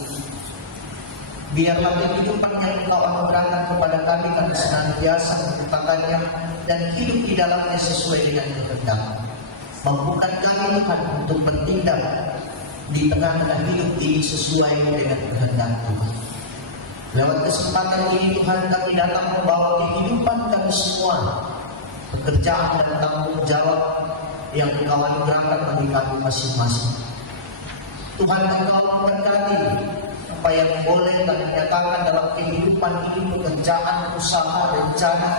Biarlah kehidupan yang Engkau anugerahkan kepada kami kami senantiasa merupakannya dan hidup di dalamnya sesuai dengan kehendak. Mampukan kami Tuhan untuk bertindak di tengah-tengah hidup ini sesuai dengan kehendak Tuhan. Lewat kesempatan ini Tuhan, kami datang membawa kehidupan kami semua, pekerjaan dan tanggung jawab yang Engkau anugerahkan bagi kami masing-masing. Tuhan, Engkau memberkati apa yang boleh kami nyatakan dalam kehidupan ini, pekerjaan, usaha, rencana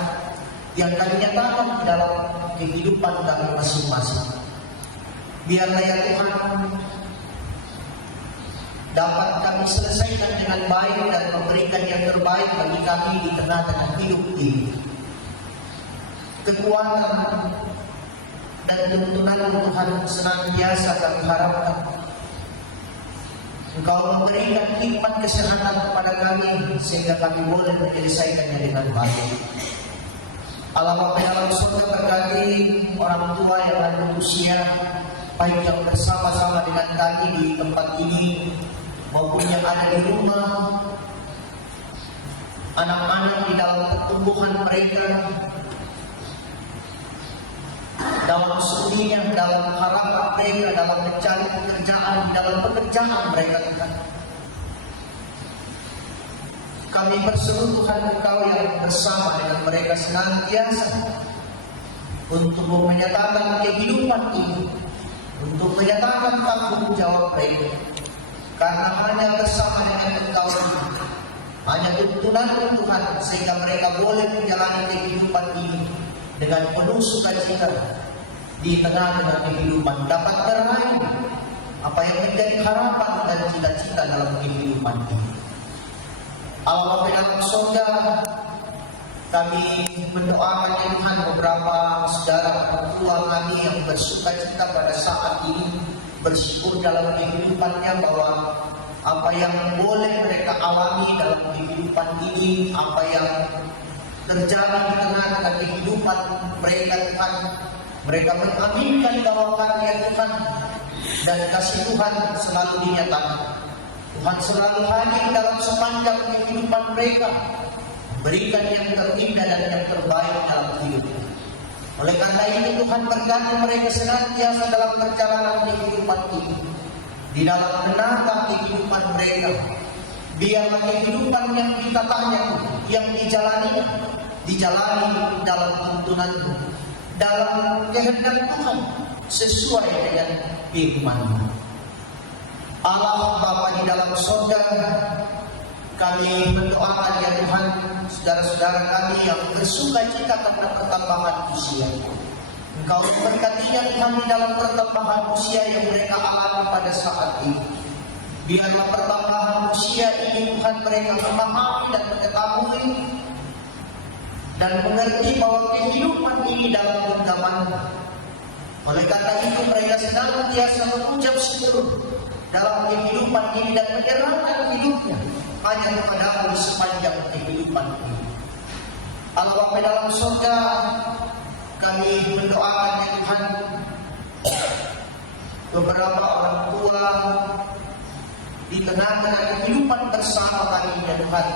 yang kami nyatakan di dalam kehidupan kami masing-masing. Biarlah ya Tuhan, dapat kami selesaikan dengan baik dan memberikan yang terbaik bagi kami di tengah-tengah hidup ini. Kekuatan dan tuntunan Tuhan senantiasa kami harapkan. Engkau memberikan hikmat kesehatan kepada kami sehingga kami boleh menyelesaikannya dengan baik. Allah Bapa dalam surga berkati orang tua yang lanjut usia, baik yang bersama-sama dengan kami di tempat ini maupun yang ada di rumah, anak-anak di dalam pertumbuhan mereka, dalam sungguhnya, dalam harapan mereka, dalam mencari pekerjaan, dalam pekerjaan mereka Tuhan. Kami berseru Tuhan Engkau yang bersama dengan mereka senantiasa untuk menyatakan kehidupan ini, untuk menyatakan tanggung jawab mereka. Karena hanya bersama dengan Engkau, hanya tuntunan Tuhan, sehingga mereka boleh menjalani kehidupan ini dengan penuh sukacita di tengah-tengah kehidupan, dapat meraih apa yang menjadi harapan dan cita-cita dalam kehidupan ini. Allah dalam surga, kami mendoakan ya Tuhan beberapa saudara tua kami yang bersukacita pada saat ini, bersyukur dalam kehidupannya bahwa apa yang boleh mereka alami dalam kehidupan ini, apa yang terjadi di tengah-tengah kehidupan mereka Tuhan, mereka mengaminkan bahwa karya Tuhan dan kasih Tuhan selalu dinyatakan. Tuhan selalu hadir dalam sepanjang kehidupan mereka, berikan yang terindah dan yang terbaik dalam hidup. Oleh karena itu Tuhan berkati mereka senantiasa dalam perjalanan kehidupan ini, di dalam menata kehidupan mereka. Biarlah kehidupan yang ditatanya, yang dijalani dalam tuntunan-Mu, dalam kehendak Tuhan, sesuai dengan firman-Mu. Allah Bapa di dalam surga, kami mendoakan ya Tuhan, saudara-saudara kami yang bersuka cita karena pertambahan usia. Engkau memberkatinya Tuhan di dalam pertambahan usia yang mereka alami pada saat ini. Biarlah pertambahan usia ini Tuhan mereka memahami dan mengetahui dan mengerti bahwa kehidupan ini dalam genggaman. Oleh karena itu mereka senantiasa mengucap syukur dalam kehidupan ini dan menyerahkan hidupnya hanya kepada-Mu sepanjang kehidupan ini. Allah Bapa dalam surga, kami mendoakan ya Tuhan, beberapa orang tua di tengah-tengah kehidupan bersama kami ya Tuhan,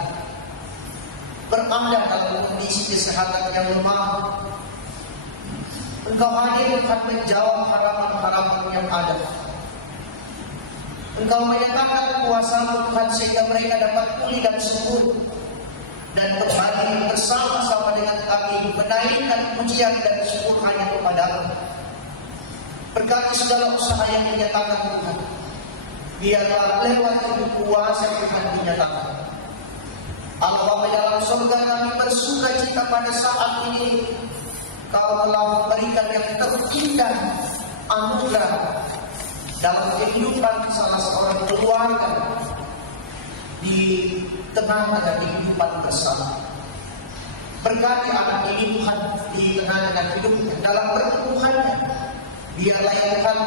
berada dalam kondisi kesehatan yang lemah. Engkau hadir Tuhan menjawab harapan-harapan yang ada. Engkau menyatakan kuasa Tuhan sehingga mereka dapat pulih dan sembuh dan kembali bersama-sama dengan kami menaikkan pujian dan syukur hanya kepada-Mu. Berkati segala usaha yang dinyatakan Tuhan, biarlah lewat itu kuasa Tuhan dinyatakan. Allah Bapa dalam surga, kami bersuka cita pada saat ini Kau telah memberikan yang terindah anugerah dalam kehidupan salah seorang keluarga di tengah-tengah kehidupan bersama. Berkati anak ini Tuhan di tengah-tengah hidupnya dalam pertumbuhannya. Biarlah ya Tuhan,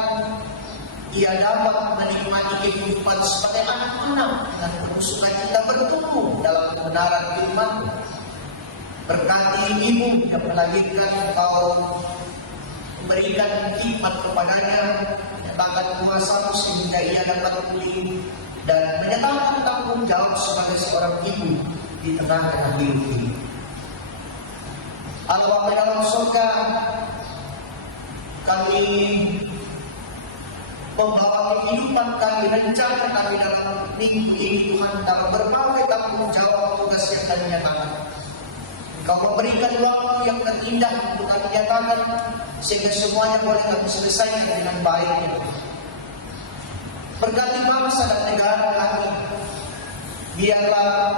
ia dapat menikmati kehidupan sebagai anak-anak dan bersuka cita bertumbuh dalam kebenaran firman. Berkati ibu yang melahirkan, Engkau memberikan hikmat kepadanya, menyatakan kuasa-Mu sehingga ia dapat pulih dan menyatakan tanggung jawab sebagai seorang ibu di tengah-tengah hidup ini. Allah Bapa dalam surga, kami membawa kehidupan kami, rencana kami dalam minggu ini Tuhan, dalam berbagai tanggung jawab tugas yang kami nyatakan. Kau memberikan waktu yang terindah untuk kami nyatakan sehingga semuanya boleh kami selesaikan dengan baik. Berkati bangsa dan negara kami, biarlah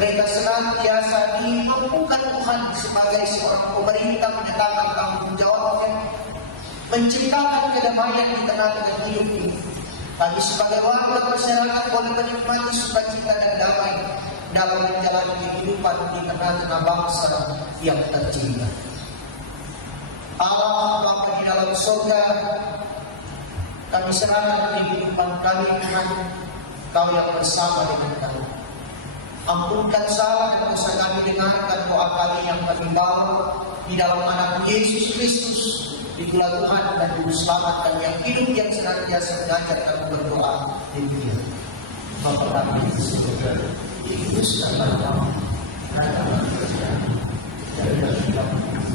mereka senantiasa dimampukan Tuhan sebagai seorang pemerintah menyatakan tanggung jawabnya, menciptakan kedamaian di tengah-tengah hidup ini. Kami sebagai warga masyarakat boleh menikmati sukacita dan damai dalam menjalani kehidupan di tengah-tengah bangsa yang tercinta. Allah Bapa di dalam surga, kami serahkan kehidupan kami Tuhan, Kau yang bersama dengan kami. Ampunkan salah dan dosa kami, dengarkan doa kami yang kami bawa di dalam anak Yesus Kristus. Itulah Tuhan dan Juru Selamat yang hidup yang senantiasa mengajar kami berdoa. Demikian. Bapa kami di surga, dikuduskanlah namamu, datanglah kerajaan-Mu, jadilah kehendakmu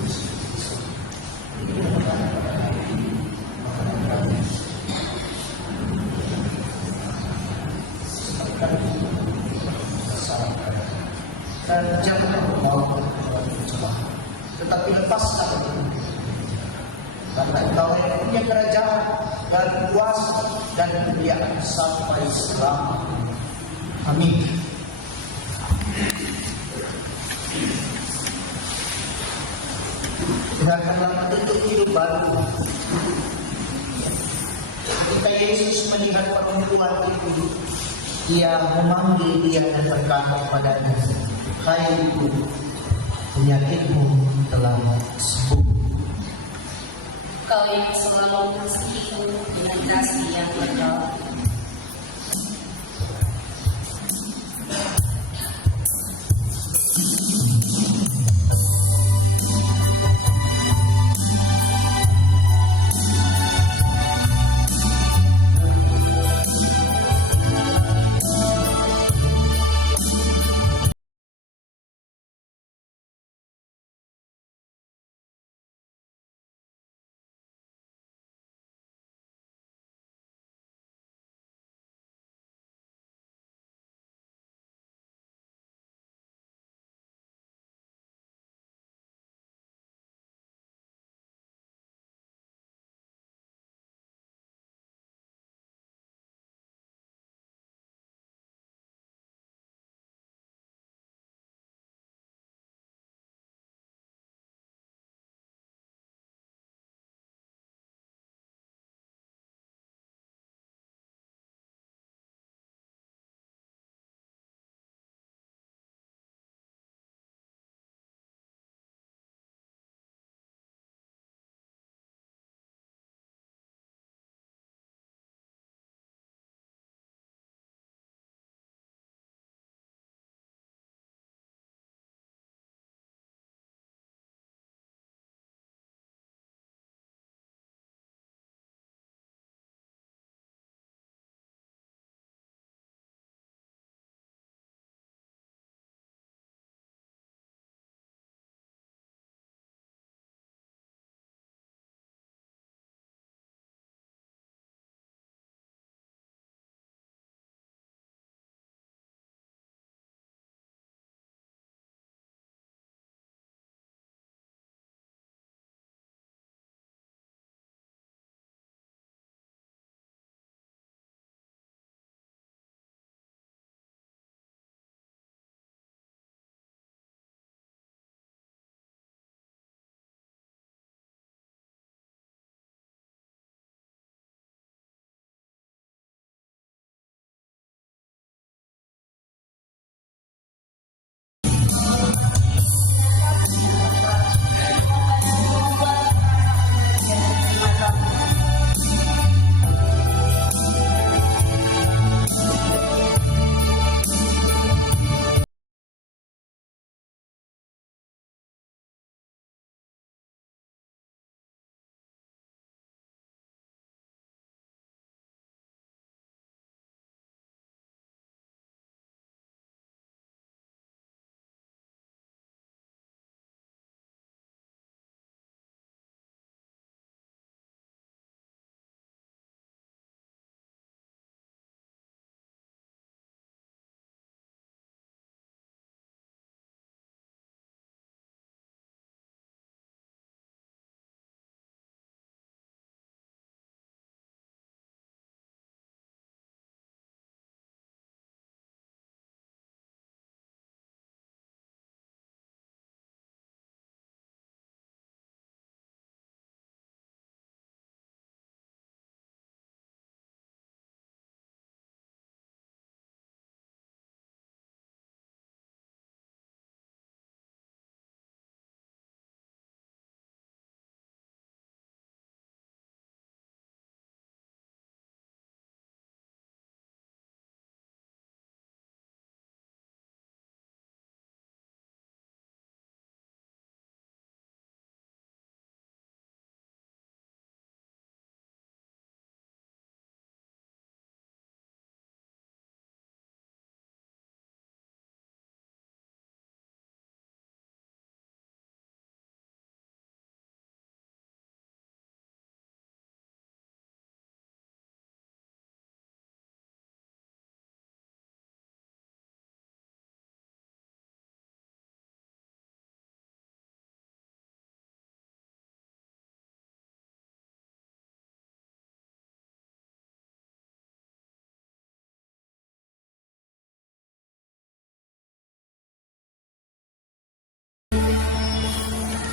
dan jangan membawa kepada pencobaan, tetapi lepaskan karena Engkau yang punya kerajaan dan kuasa dan kemuliaan sampai selama-lamanya. Amin. Sedangkan untuk hidup baru, ketika Yesus melihat perempuan itu, Ia memanggil dia dan berkata kepadanya, "Hai ibu, penyakitmu telah sembuh." Kau yang selalu mengasihiku dengan kasih yang mendalam.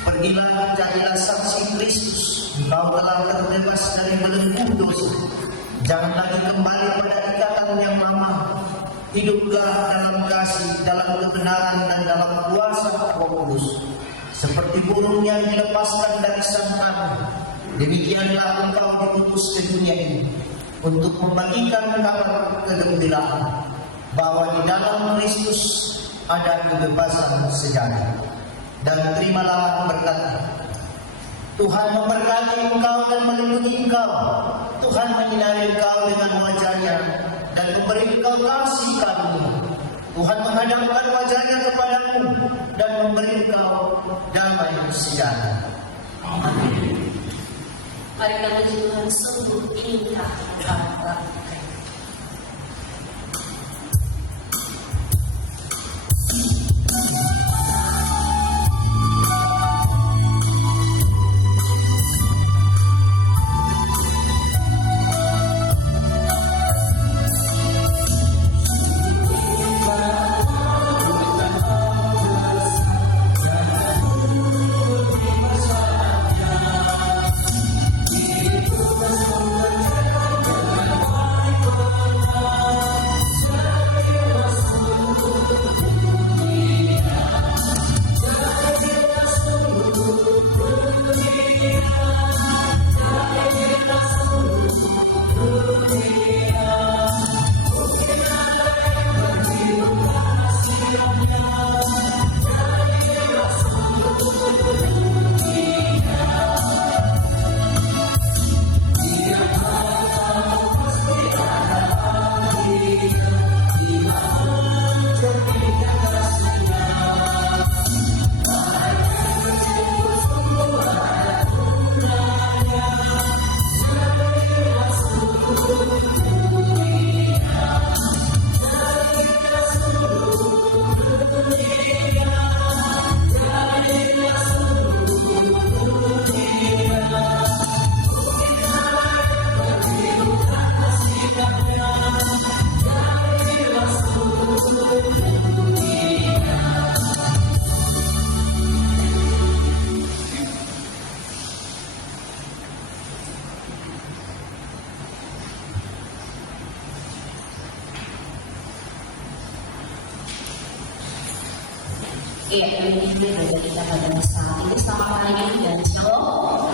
Pergilah jadilah saksi Kristus. Engkau telah terbebas dari belenggu dosa. Jangan lagi kembali pada ikatan yang lama. Hiduplah dalam kasih, dalam kebenaran dan dalam kuasa Roh Kudus. Seperti burung yang dilepaskan dari sarangnya, demikianlah engkau diutus ke dunia ini untuk membagikan kabar kegembiraan bahwa di dalam Kristus ada kebebasan sejati. Dan terimalah berkat. Tuhan memberkati engkau dan melindungi engkau. Tuhan menyinari engkau dengan wajah-Nya dan memberi engkau kasih karunia. Tuhan menghadapkan wajah-Nya kepadamu dan memberi engkau damai sejahtera. Amin. Mari kita puji Tuhan, sungguh indah kata. Iya, ini belajar kita pada saat ini. Selamat pagi dan shalom.